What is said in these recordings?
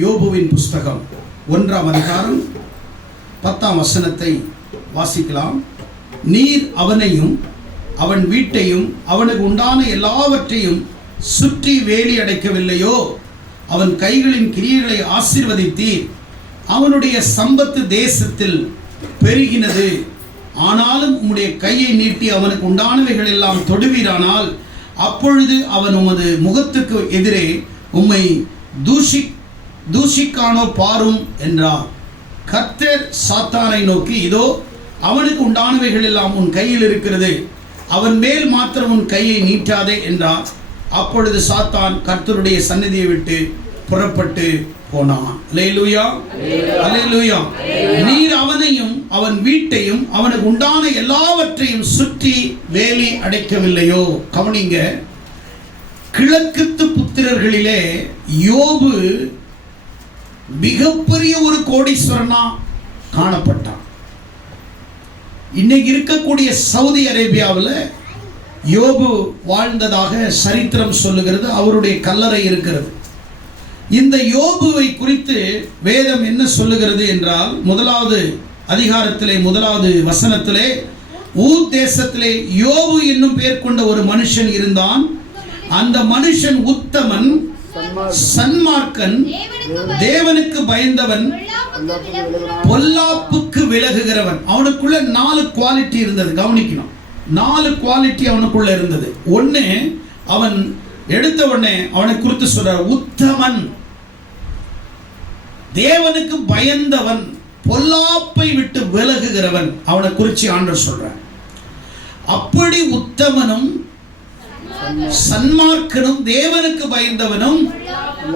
யோபுவின் புஸ்தகம் 1ஆம் அதிகாரம் 10ஆம் வசனத்தை வாசிக்கலாம். நீர் அவனையும் அவன் வீட்டையும் அவனுக்கு உண்டான எல்லாவற்றையும் சுற்றி வேலி அடைக்கவில்லையோ? அவன் கைகளின் கிரியைகளை ஆசீர்வதித்தீர். அவனுடைய சம்பத்து தேசத்தில் பெருகினது. ஆனாலும் உம்முடைய கையை நீட்டி அவனுக்கு உண்டானவைகள் எல்லாம் தொடுவீரானால் அப்பொழுது அவன் உமது முகத்துக்கு எதிரே உம்மை தூஷிக்கானோ பாரும் என்றார். கர்த்தர் சாத்தானை நோக்கி, இதோ அவனுக்கு உண்டானவைகள் எல்லாம் உன் கையில் இருக்கிறது, அவன் மேல் மாத்திரம் உன் கையை நீட்டாதே என்றார். அப்பொழுது சாத்தான் கர்த்தருடைய சந்நிதியை விட்டு புறப்பட்டு போனான். அல்லேலூயா, அல்லேலூயா. நீர் அவனையும் அவன் வீட்டையும் அவனுக்கு உண்டான எல்லாவற்றையும் சுற்றி வேலி அடைக்கவில்லையோ? கவனிங்க, கிழக்குத்து புத்திரர்களிலே யோபு மிகப்பெரிய ஒரு கோடீஸ்வரனா காணப்பட்டான். இன்னைக்கு இருக்கக்கூடிய சவுதி அரேபியாவில் யோபு வாழ்ந்ததாக சரித்திரம் சொல்லுகிறது. அவருடைய கல்லறை இருக்கிறது. இந்த யோபுவை குறித்து வேதம் என்ன சொல்லுகிறது என்றால், 1வது அதிகாரத்திலே 1வது வசனத்திலே, ஊர் தேசத்திலே யோபு என்னும் பெயர் கொண்ட ஒரு மனுஷன் இருந்தான். அந்த மனுஷன் உத்தமன், சன்மார்க்கன், தேவனுக்கு பயந்தவன், பொல்லாப்புக்கு விலகுகிறவன். அவனுக்குள்ள 4 குவாலிட்டி இருந்தது. கவனிக்கணும், 4 குவாலிட்டி அவனுக்குள்ள இருந்தது. ஒன்று, அவன் எடுத்த உடனே அவனை குறித்து சொல்றார், உத்தமன், தேவனுக்கு பயந்தவன், பொல்லாப்பை விட்டு விலகுகிறவன். அவனை குறித்து ஆண்டவர் சொல்றார். அப்படி உத்தமனும் சன்மார்க்கனும் தேவனுக்கு பயந்தவனும்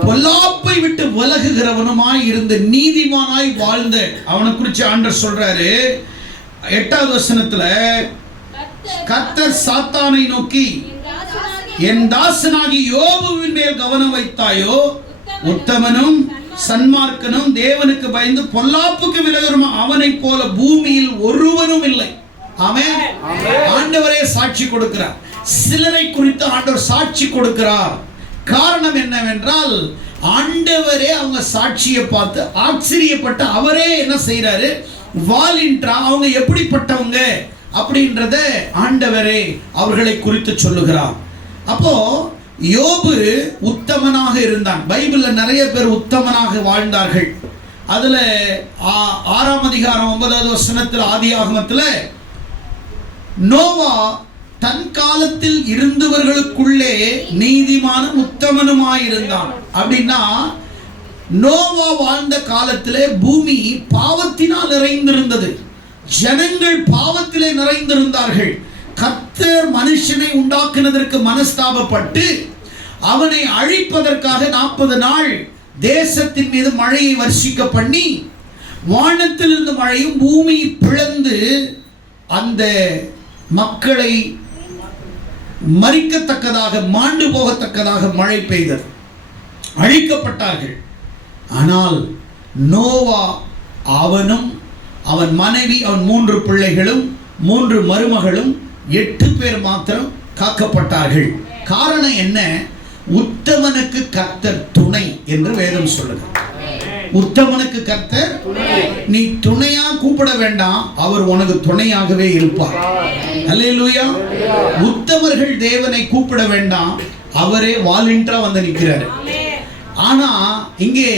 பொல்லாப்பை விட்டு விலகுகிறவனுமாய் இருந்த நீதிமானாய் வாழ்ந்த அவனை குறித்து ஆண்டவர் சொல்றாரு. 8வது வசனத்துல, கர்த்தர் சாத்தானை நோக்கி, என் தாசனாகி யோபுவின் மேல் கவனம் வைத்தாயோ? உத்தமனும் சன்மார்க்கனும் தேவனுக்கு பயந்து பொல்லாப்புக்கு விலகுமா அவனை போல பூமியில் ஒருவனும் இல்லை. ஆமென். ஆண்டவரே சாட்சி கொடுக்கிறார். சிலரை குறித்து ஆண்டவர் சாட்சி கொடுக்கிறார். காரணம் என்னவென்றால், ஆண்டவரே அவங்க சாட்சியை பார்த்து ஆச்சரியப்பட்டு அவரே என்ன செய்யறாரு, வாலின்றா அவங்க எப்படிப்பட்டவங்க அப்படின்றத ஆண்டவரே அவர்களை குறித்து சொல்லுகிறார். அப்போ யோபு உத்தமனாக இருந்தான். பைபிள்ல நிறைய பேர் உத்தமனாக வாழ்ந்தார்கள். அதுல 6ஆம் அதிகாரம் 9வது வசனத்தில் ஆதியாகமத்தில், நோவா தன் காலத்தில் இருந்தவர்களுக்குள்ளே நீதிமானும் உத்தமனுமாயிருந்தான். அப்படின்னா நோவா வாழ்ந்த காலத்திலே பூமி பாவத்தினால் நிறைந்திருந்தது. ஜனங்கள் பாவத்திலே நிறைந்திருந்தார்கள். கர்த்தர் மனுஷனை உண்டாக்குனதற்கு மனஸ்தாபப்பட்டு அவனை அழிப்பதற்காக 40 நாள் தேசத்தின் மீது மழையை வர்ஷிக்க பண்ணி, வானத்திலிருந்து மழையும் பூமி பிளந்து அந்த மக்களை மரிக்கத்தக்கதாக மாண்டு போகத்தக்கதாக மழை பெய்தது. அழிக்கப்பட்டார்கள். ஆனால் நோவா, அவனும் அவன் மனைவி, அவன் 3 பிள்ளைகளும் 3 மருமகளும் 8 பேர் மாத்திரம் காக்கப்பட்டார்கள். காரணம் என்ன? உத்தமனுக்கு கர்த்தர் துணை என்று வேதம் சொல்லுது. உத்தமனுக்கு கர்த்தர், நீ துணையா கூப்பிட வேண்டாம், அவர் உனக்கு துணையாகவே இருப்பார். அல்லேலூயா. உத்தமர்கள் தேவனை கூப்பிட வேண்டாம், அவரே வாலண்டியரா வந்து நிற்கிறாரு. ஆனா இங்கே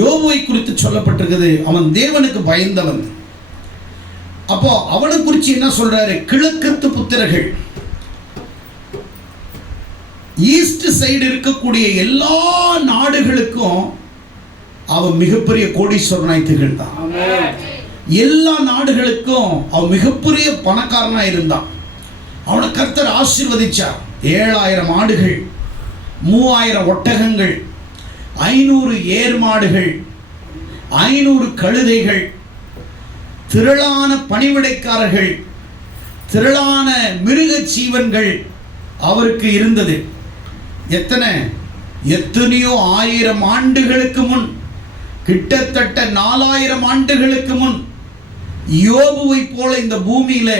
யோபுவை குறித்து சொல்லப்பட்டிருக்குது, அவன் தேவனுக்கு பயந்தவன். அப்போ அவனை குறித்து என்ன சொல்றாரு? கிழக்கத்து புத்திரர்கள், ஈஸ்ட் சைடு இருக்கக்கூடிய எல்லா நாடுகளுக்கும் அவன் மிகப்பெரிய கோடீஸ்வரனாய் திகழ்ந்தான். எல்லா நாடுகளுக்கும் அவன் மிகப்பெரிய பணக்காரனாய் இருந்தான். அவனை கர்த்தர் ஆசீர்வதிச்சார். 7000 ஆடுகள், 3000 ஒட்டகங்கள், 500 ஏர் மாடுகள், 500 கழுதைகள், திரளான பணிவிடைக்காரர்கள், திரளான மிருக ஜீவன்கள் அவருக்கு இருந்தது. எத்தனையோ 1000 ஆண்டுகளுக்கு முன், கிட்டத்தட்ட 4000 ஆண்டுகளுக்கு முன் யோபுவை போல இந்த பூமியில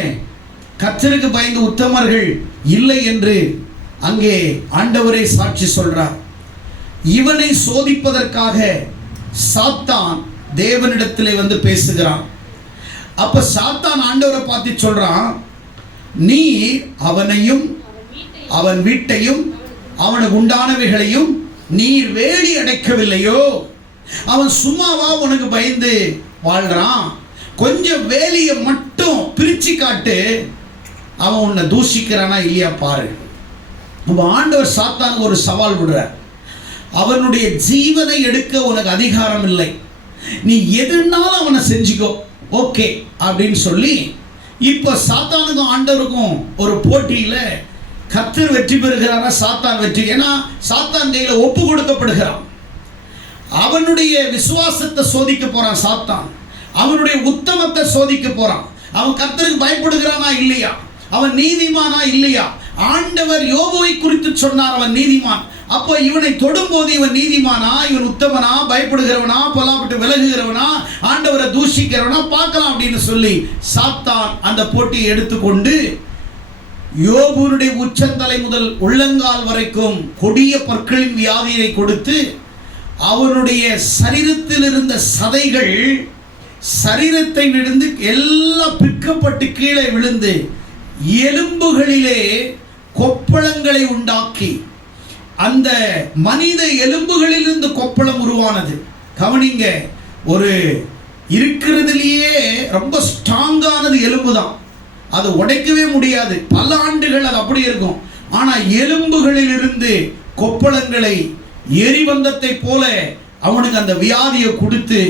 கர்த்தருக்கு பயந்த உத்தமர்கள் இல்லை என்று அங்கே ஆண்டவரே சாட்சி சொல்றார். இவனை சோதிப்பதற்காக சாத்தான் தேவனிடத்திலே வந்து பேசுகிறான். அப்ப சாத்தான் ஆண்டவரை பார்த்து சொல்றான், நீ அவனையும் அவன் வீட்டையும் அவனுக்கு உண்டானவைகளையும் நீர் வேலி அடைக்கவில்லையோ? அவன் சும்மாவா உனக்கு பயந்து வாழ்றான்? கொஞ்சம் வேலியை மட்டும் பிரிச்சு காட்டு, அவன் உன்னை தூஷிக்கிறானா இல்லையா பாரு. ஆண்டவர் சாத்தானுக்கு ஒரு சவால் விடுறார். அவனுடைய ஜீவனை எடுக்க உனக்கு அதிகாரம் இல்லை, நீ எதுனாலும் அவனை செஞ்சுக்கோ, ஓகே அப்படின்னு சொல்லி. இப்ப சாத்தானுக்கும் ஆண்டவருக்கும் ஒரு போட்டியில கர்த்தர் வெற்றி பெறுகிறாரா சாத்தான் வெற்றி? ஏன்னா சாத்தான் கையில ஒப்பு கொடுக்கப்படுகிறான். அவனுடைய விசுவாசத்தை சோதிக்க போறான் சாத்தான், அவனுடைய உத்தமத்தை சோதிக்க போறான். அவன் கர்த்தருக்கு பயப்படுகிறானா இல்லையா, அவன் நீதிமானா இல்லையா? ஆண்டவர் யோபுவை குறித்து சொன்னார், அவன் நீதிமான். அப்போ இவனை தொடும்போது இவன் நீதிமானா, இவன் உத்தமனா, பயப்படுகிறவனா, பொல்லாப்பட்டு விலகுகிறவனா, ஆண்டவரை தூஷிக்கிறவனா பார்க்கலாம் அப்படின்னு சொல்லி சாத்தான் அந்த போட்டியை எடுத்துக்கொண்டு யோபுனுடைய உச்சந்தலை முதல் உள்ளங்கால் வரைக்கும் கொடிய பற்களின் வியாதியை கொடுத்து அவனுடைய சரீரத்தில் இருந்த சதைகள் சரீரத்தை விழுந்து எல்லாம் பிற்கப்பட்டு கீழே விழுந்து எலும்புகளிலே கொப்பளங்களை உண்டாக்கி அந்த மனித எலும்புகளிலிருந்து கொப்பளம் உருவானது. கவனிங்க, ஒரு இருக்கிறதுலேயே ரொம்ப ஸ்ட்ராங்கானது எலும்பு தான், அது உடைக்கவே முடியாது, பல ஆண்டுகள் அது அப்படி இருக்கும். ஆனால் எலும்புகளில் இருந்து கொப்பளங்களை எரிபந்தத்தை போல அவனுக்கு அந்த வியாதியை கொடுத்து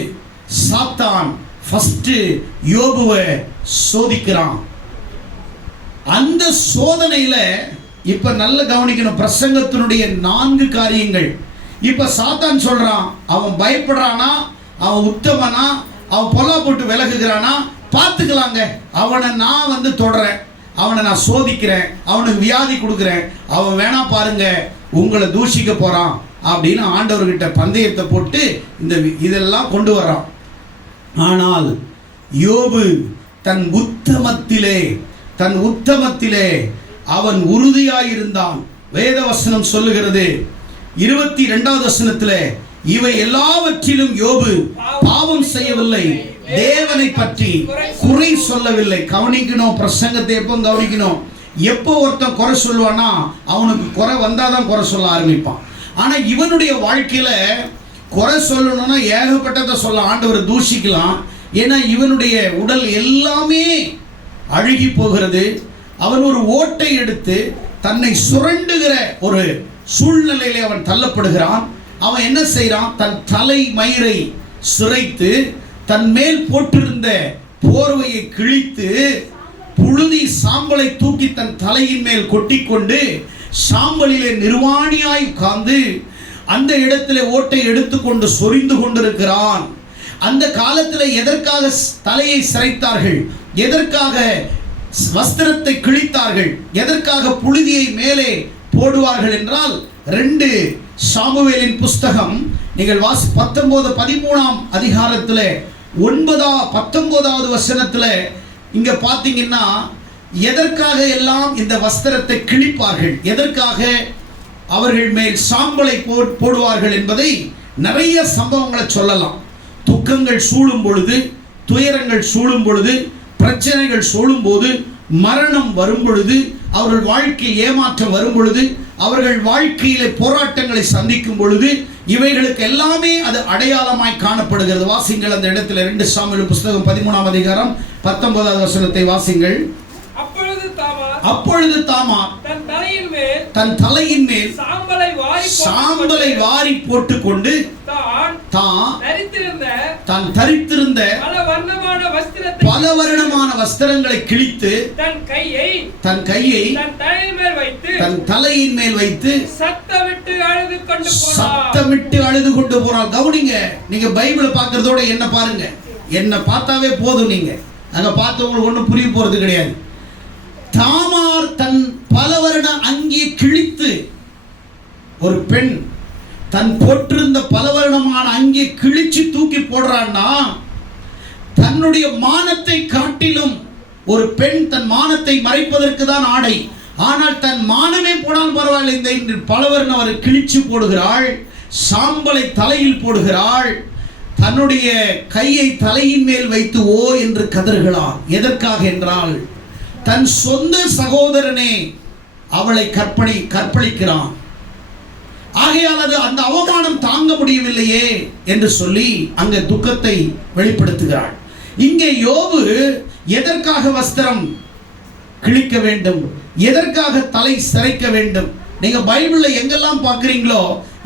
சாத்தான் ஃபர்ஸ்ட் யோபுவை சோதிக்கிறான். அந்த சோதனையில இப்ப நல்ல கவனிக்கணும், பிரசங்கத்தினுடைய 4 காரியங்கள். இப்ப சாத்தான் சொல்றான், அவன் பயப்படுறானா, அவன் உத்தமனா, அவன் பொல்லா போட்டு விலகுகிறானா பார்த்துக்கலாங்க, அவனை நான் வந்து தொடறேன், அவனை நான் சோதிக்கிறேன், அவனுக்கு வியாதி கொடுக்குறேன், அவன் வேணா பாருங்க உங்களை தூஷிக்க போறான் அப்படின்னு ஆண்டவர்கிட்ட பந்தயத்தை போட்டு இதெல்லாம் கொண்டு வர்றான். ஆனால் யோபு தன் உத்தமத்திலே அவன் உறுதியாயிருந்தான். வேதவசனம் சொல்லுகிறது 22வது வசனத்திலே, இவை எல்லாவற்றிலும் யோபு பாவம் செய்யவில்லை, தேவனை பற்றி குறை சொல்லவில்லை. கவனிக்கணும், பிரசங்கத்தை எப்போ கவனிக்கணும். எப்போ ஒருத்தன் குறை சொல்லுவானா அவனுக்கு குறை வந்தாதான் குறை சொல்ல ஆரம்பிப்பான். ஆனா இவனுடைய வாழ்க்கையில குறை சொல்லணும்னா ஏகப்பட்டதை சொல்ல ஆண்டவர் தூஷிக்கலாம். ஏன்னா இவனுடைய உடல் எல்லாமே அழுகி போகிறது. அவன் ஒரு ஓட்டை எடுத்து தன்னை சுரண்டுகிற ஒரு சூழ்நிலையிலே அவன் தள்ளப்படுகிறான். அவன் என்ன செய்கிறான், தன் தலை மயிரை சிரைத்து தன் மேல் போட்டிருந்த போர்வையை கிழித்து புழுதி சாம்பலை தூக்கி தன் தலையின் மேல் கொட்டிக்கொண்டு சாம்பலிலே நிர்வாணியாய் உட்கார்ந்து அந்த இடத்திலே ஓட்டை எடுத்துக்கொண்டு சொரிந்து கொண்டிருக்கிறான். அந்த காலத்தில் எதற்காக தலையை சிரைத்தார்கள், எதற்காக வஸ்திரத்தை கிழித்தார்கள், எதற்காக புழுதியை மேலே போடுவார்கள் என்றால் 2 சாமுவேலின் புஸ்தகம் நீங்கள் 13ஆம் அதிகாரத்தில் 19வது வசனத்தில் இங்க பார்த்தீங்கன்னா எதற்காக எல்லாம் இந்த வஸ்திரத்தை கிழிப்பார்கள், எதற்காக அவர்கள் மேல் சாம்பலை போடுவார்கள் என்பதை நிறைய சம்பவங்களை சொல்லலாம். துக்கங்கள் சூழும் பொழுது, துயரங்கள் சூழும் பொழுது, பிரச்சனைகள் சூழும் போது, மரணம் வரும் பொழுது, அவர்கள் வாழ்க்கையில் ஏமாற்றம் வரும் பொழுது, அவர்கள் வாழ்க்கையிலே போராட்டங்களை சந்திக்கும் பொழுது, இவைகளுக்கு எல்லாமே அது அடையாளமாய் காணப்படுகிறது. வாசிங்கள் அந்த இடத்துல 2 சாமுவேல் புஸ்தகம் 13ஆம் அதிகாரம் 19வது வசனத்தை வாசிங்கள். அப்பொழுது தாமார் தன் தலையின் மேல் சாம்பலை வாரி போட்டுக்கொண்டு தான் தரித்திருந்த பல வர்ணமான வஸ்திரங்களை கிழித்து தன் கையை தன் தலையின் மேல் வைத்து சத்தமிட்டு அழுது கொண்டு போனார். கவனிங்க, நீங்க பைபிளை பார்க்கறதோட என்ன பாருங்க, என்ன பார்த்தாவே போதும். நீங்க அங்க பார்த்து உங்களுக்கு ஒன்றும் புரிய போறது கிடையாது. தாமார் தன் பல வருட அங்கே கிழித்து, ஒரு பெண் தன் போட்டிருந்த பல வருடமான அங்கே கிழிச்சு தூக்கி போடுறான்னா, தன்னுடைய மானத்தை காட்டிலும் ஒரு பெண் தன் மானத்தை மறைப்பதற்கு தான் ஆடை. ஆனால் தன் மானமே போனால் பரவாயில்லை, இந்த பல வருடம் அவர் கிழிச்சு போடுகிறாள், சாம்பலை தலையில் போடுகிறாள். தன்னுடைய கையை தலையின் மேல் வைத்து ஓ என்று கதறுகிறான். எதற்காக என்றால் தன் சொந்த சகோதரனே அவளை கற்பழிக்கிறான். ஆகையால் அது அந்த அவமானம் தாங்க முடியவில்லையே என்று சொல்லி அங்கே துக்கத்தை வெளிப்படுத்துகிறாள். இங்கே யோபு எதற்காக வஸ்திரம் கிழிக்க வேண்டும், எதற்காக தலை சிரைக்க வேண்டும்? நீங்க பைபிள்ல எங்கெல்லாம் பார்க்குறீங்களோ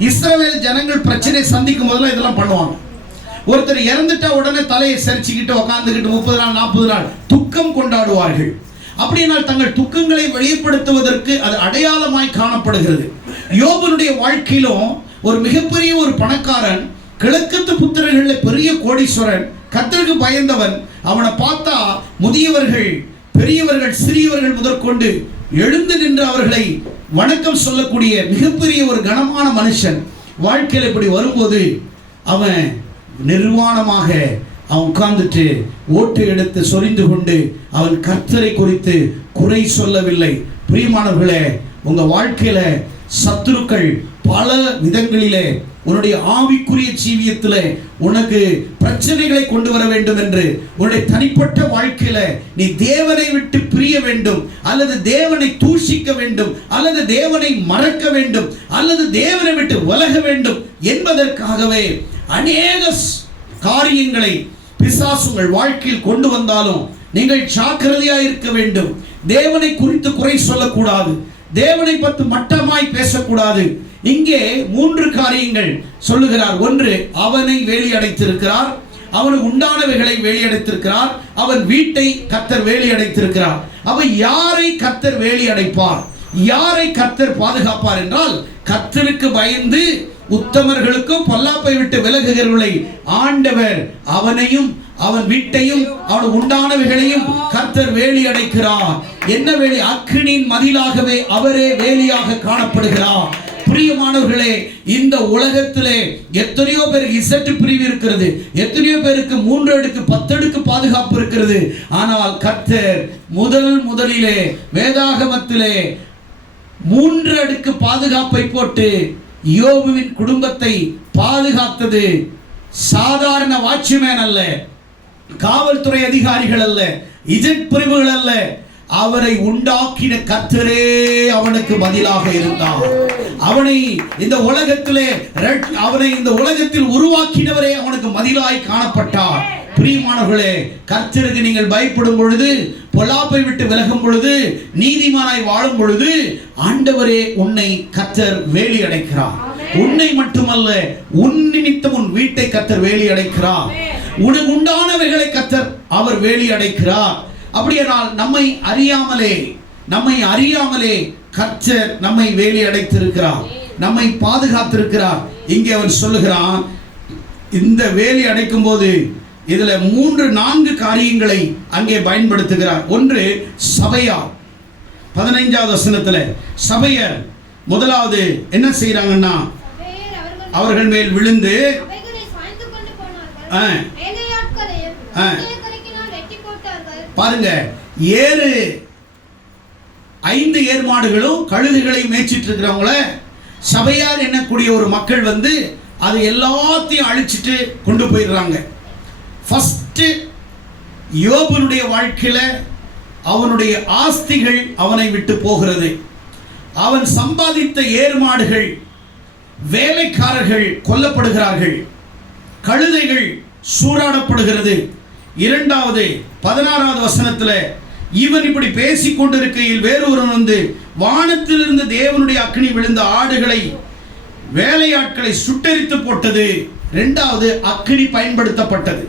இஸ்ரவேல் ஜனங்கள் பிரச்சனை சந்திக்கும் போதெல்லாம் இதெல்லாம் பண்ணுவாங்க. ஒருத்தர் இறந்துட்டா உடனே தலையை சரிச்சுக்கிட்டு உட்காந்துக்கிட்டு 30 நாள் 40 நாள் துக்கம் கொண்டாடுவார்கள். அப்படினால் தங்கள் துக்கங்களை வெளிப்படுத்துவதற்கு அது அடையாளமாய் காணப்படுகிறது. யோபனுடைய வாழ்க்கையிலும் ஒரு மிகப்பெரிய ஒரு பணக்காரன், கிழக்கத்து புத்திரர்களில் பெரிய கோடீஸ்வரன், கர்த்தருக்கு பயந்தவன். அவனை பார்த்தா முதியவர்கள், பெரியவர்கள், சிறியவர்கள் முதற்கொண்டு எழுந்து நின்று அவர்களை வணக்கம் சொல்லக்கூடிய மிகப்பெரிய ஒரு கனமான மனுஷன் வாழ்க்கையில் இப்படி வரும்போது அவன் நிர்வாணமாக அவன் உட்கார்ந்துட்டு ஓட்டு எடுத்து சொரிந்து கொண்டு அவன் கர்த்தரை குறித்து குறை சொல்லவில்லை. பிரியமானவர்களே, உங்க வாழ்க்கையில சத்துருக்கள் பல விதங்களிலே உன்னுடைய ஆவிக்குரிய ஜீவியத்தில் உனக்கு பிரச்சனைகளை கொண்டு வர வேண்டும் என்று, உன்னுடைய தனிப்பட்ட வாழ்க்கையில நீ தேவனை விட்டு பிரிய வேண்டும், அல்லது தேவனை தூஷிக்க வேண்டும், அல்லது தேவனை மறக்க வேண்டும், அல்லது தேவனை விட்டு விலக வேண்டும் என்பதற்காகவே அநேக காரியங்களை பிசாசு உங்கள் வாழ்க்கையில் கொண்டு வந்தாலும் நீங்கள் ஜாக்கிரதையாக இருக்க வேண்டும். தேவனை குறித்து குறை சொல்லக்கூடாது, தேவனை பற்றி மட்டமாய் பேசக்கூடாது. இங்கே 3 காரியங்கள் சொல்லுகிறார். ஒன்று, அவனை வேலி அடைத்திருக்கிறார், அவனுக்கு உண்டானவைகளை வேலி அடைத்திருக்கிறார், அவன் வீட்டை கர்த்தர் வேலி அடைத்திருக்கிறார். அவன் யாரை கர்த்தர் வேலி அடைப்பார், யாரை கர்த்தர் பாதுகாப்பார் என்றால், கர்த்தருக்கு பயந்து உத்தமர்களுக்கும் பொல்லாப்பை விட்டு விலகுகிறவர்களை ஆண்டவர் அவனையும் அவன் வீட்டையும் அவன் உண்டானவைகளையும் கர்த்தர் வேலி அடைக்கிறார். என்ன வேலி? அக்கினியின் மதிலாகவே அவரே வேலியாக காணப்படுகிறார். பிரியமானவர்களே, இந்த உலகத்திலே எத்தனையோ பேருக்கு இசட்டு பிரிவு இருக்கிறது, எத்தனையோ பேருக்கு 3 அடுக்கு 10 அடுக்கு பாதுகாப்பு இருக்கிறது. ஆனால் கர்த்தர் முதலிலே வேதாகமத்திலே 3 அடுக்கு பாதுகாப்பை போட்டு யோபுவின் குடும்பத்தை பாதுகாத்தது சாதாரண வாட்ச்மேன் அல்ல, காவல்துறை அதிகாரிகள் அல்ல, இஜெட் பிரிவுகள் அல்ல, அவரை உண்டாக்கின கர்த்தரே அவனுக்கு பதிலாக இருந்தார். அவனை இந்த உலகத்தில் உருவாக்கினவரே அவனுக்கு பதிலாய் காணப்பட்டார். பிரியமானவர்களே, கர்த்தருக்கு நீங்கள் பயப்படும் பொழுது, பொல்லாப்பை விட்டு விலகும் பொழுது, நீதிமானாய் வாழும் பொழுது, ஆண்டவரே உன்னை கர்த்தர் வேலி அடைக்கிறார். உன்னை மட்டுமல்ல, உன் நிமித்தம் உன் வீட்டை கர்த்தர் வேலி அடைக்கிறார். உனக்கு உண்டானவைகளை கர்த்தர் அவர் வேலி அடைக்கிறார். அப்படியானால் நம்மை அறியாமலே கர்த்தர் நம்மை வேலி அடைத்திருக்கிறார், நம்மை பாதுகாத்திருக்கிறார். இங்கே அவன் சொல்லுகிறான், இந்த வேலி அடைக்கும் போது இதுல 3-4 காரியங்களை அங்கே பயன்படுத்துகிறார். ஒன்று, சபையார். 15வது வசனத்துல சபையர் முதலாவது என்ன செய்யறாங்கன்னா, அவர்கள் மேல் விழுந்து பாருங்க, 5 ஏர் மாடுகளும் கழுகுகளை மேய்ச்சிட்டு இருக்கிறவங்கள சபையார் என்னக்கூடிய ஒரு மக்கள் வந்து அது எல்லாத்தையும் அழிச்சிட்டு கொண்டு போயிடுறாங்க. ஃபர்ஸ்ட் யோபுனுடைய வாழ்க்கையில அவனுடைய ஆஸ்திகள் அவனை விட்டு போகிறது. அவன் சம்பாதித்த ஏர் மாடுகள், வேலைக்காரர்கள் கொல்லப்படுகிறார்கள், கழுதைகள் சூறாடப்படுகிறது. 16வது வசனத்துல இவன் இப்படி பேசிக் கொண்டிருக்கையில் வேறொருவன் வந்து வானத்திலிருந்து தேவனுடைய அக்கினி விழுந்த ஆடுகளை, வேலையாட்களை சுட்டெரித்து போட்டது. 2வது அக்கினி பயன்படுத்தப்பட்டது.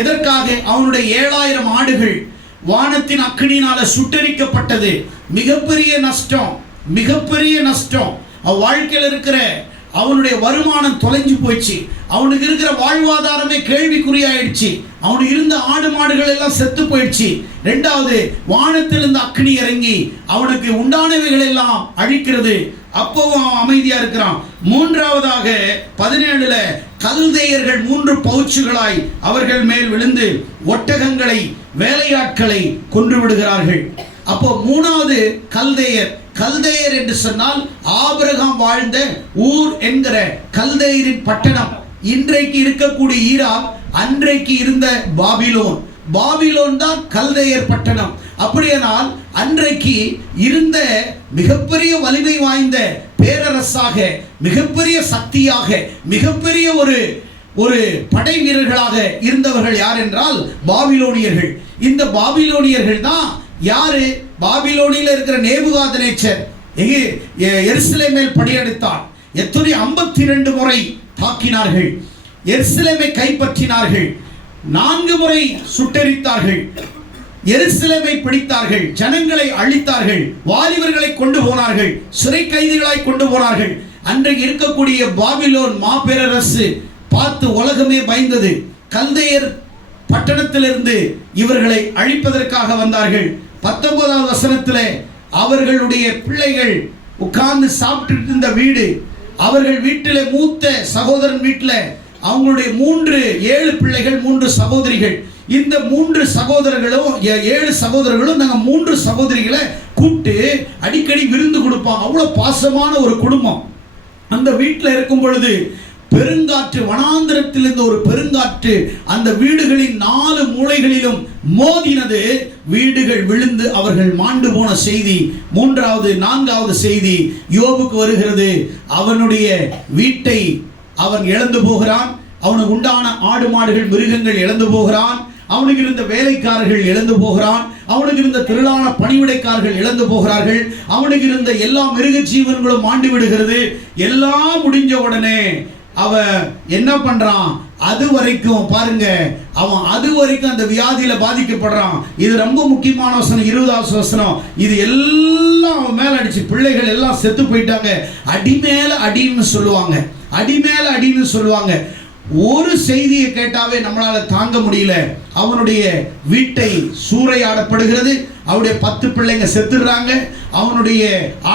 எதற்காக? அவனுடைய 7000 ஆடுகள் வானத்தின் அக்கினியினால சுட்டெரிக்கப்பட்டது. மிகப்பெரிய நஷ்டம். வாழ்க்கையில் இருக்கிற அவனுடைய வருமானம் தொலைஞ்சு போயிடுச்சு, அவனுக்கு இருக்கிற வாழ்வாதாரமே கேள்விக்குறியாயிடுச்சு, அவனுக்கு இருந்த ஆடு மாடுகள் எல்லாம் செத்து போயிடுச்சு. 2வது, வானத்திலிருந்து அக்கினி இறங்கி அவனுக்கு உண்டானவைகள் எல்லாம் அழிக்கிறது. அப்பவும் அவன் அமைதியா இருக்கிறான். 3வதாக 17ல கல்தேயர்கள் 3 பவுச்சுகளாய் அவர்கள் மேல் விழுந்து ஒட்டகங்களை, வேலையாட்களை கொன்று விடுகிறார்கள். அப்போ 3வது கல்தேயர் என்று சொன்னால் ஆபிரகாம் வாழ்ந்த ஊர் என்கிற கல்தேயரின் பட்டணம். இன்றைக்கு இருக்கக்கூடிய ஈராக் அன்றைக்கு இருந்த பாபிலோன். பாபிலோன் தான் கல்தேயர் பட்டணம். அப்படியானால் அன்றைக்கு இருந்த மிகப்பெரிய வலிமை வாய்ந்த பேரரசாக, மிகப்பெரிய சக்தியாக, மிகப்பெரிய ஒரு படை வீரர்களாக இருந்தவர்கள் யார் என்றால் பாபிலோனியர்கள். இந்த பாபிலோனியர்கள் தான் யாரு? பாபிலோனில் இருக்கிற நேபுகாத்நேச்சர் எருசலேமில் படையெடுத்தார். எத்தனை 52 முறை தாக்கினார்கள். எருசலேமை கைப்பற்றினார்கள். 4 முறை சுட்டெரித்தார்கள். எருசலேமை பிடித்தார்கள். ஜனங்களை அழித்தார்கள். வாலிபர்களை கொண்டு போனார்கள். சிறை கைதிகளாய் கொண்டு போனார்கள். அன்றைக்கு இருக்கக்கூடிய பாபிலோன் மாபெரரசு பார்த்து உலகமே பயந்தது. கல்தேயர் பட்டணத்திலிருந்து இவர்களை அழிப்பதற்காக வந்தார்கள். 19வது வசனத்திலே அவர்களுடைய பிள்ளைகள் உட்கார்ந்து சாப்பிட்டு இருந்த வீடு, அவர்கள் வீட்டில் மூத்த சகோதரன் வீட்டில் அவங்களுடைய 7 பிள்ளைகள், 3 சகோதரிகள். இந்த 3 சகோதரர்களும் 7 சகோதரர்களும் நாங்கள் 3 சகோதரிகளை கூப்பிட்டு அடிக்கடி விருந்து கொடுப்பாங்க. அவ்வளோ பாசமான ஒரு குடும்பம். அந்த வீட்டில் இருக்கும் பொழுது பெருங்காற்று, வனாந்திரத்திலிருந்து ஒரு பெருங்காற்று அந்த வீடுகளின் 4 மூலைகளிலும் மோதினது. வீடுகள் விழுந்து அவர்கள் மாண்டு போன செய்தி 3வது 4வது செய்தி யோபுக்கு வருகிறது. அவனுடைய வீட்டை அவன் இழந்து போகிறான். அவனுக்கு உண்டான ஆடு மாடுகள் மிருகங்கள் இழந்து போகிறான். அவனுக்கு இருந்த வேலைக்காரர்கள் இழந்து போகிறான். அவனுக்கு இருந்த திரளான பணிவிடைக்காரர்கள் இழந்து போகிறார்கள். அவனுக்கு இருந்த எல்லா மிருக ஜீவன்களும் மாண்டு விடுகிறது. எல்லாம் முடிஞ்ச உடனே அவன் என்ன பண்றான்? அது வரைக்கும் பாருங்க, அவன் அது வரைக்கும் அந்த வியாதியில பாதிக்கப்படுறான். இது ரொம்ப முக்கியமான வசனம், 20வது வசனம். இது எல்லாம் அவன் மேல அடிச்சு, பிள்ளைகள் எல்லாம் செத்து போயிட்டாங்க. அடி மேல அடின்னு சொல்லுவாங்க, அடி மேல அடின்னு சொல்லுவாங்க. ஒரு செய்தியை கேட்டாவே நம்மளால தாங்க முடியல. அவனுடைய வீட்டை சூறையாடப்படுகிறது. அவனுடைய 10 பிள்ளைங்க செத்துடுறாங்க. அவனுடைய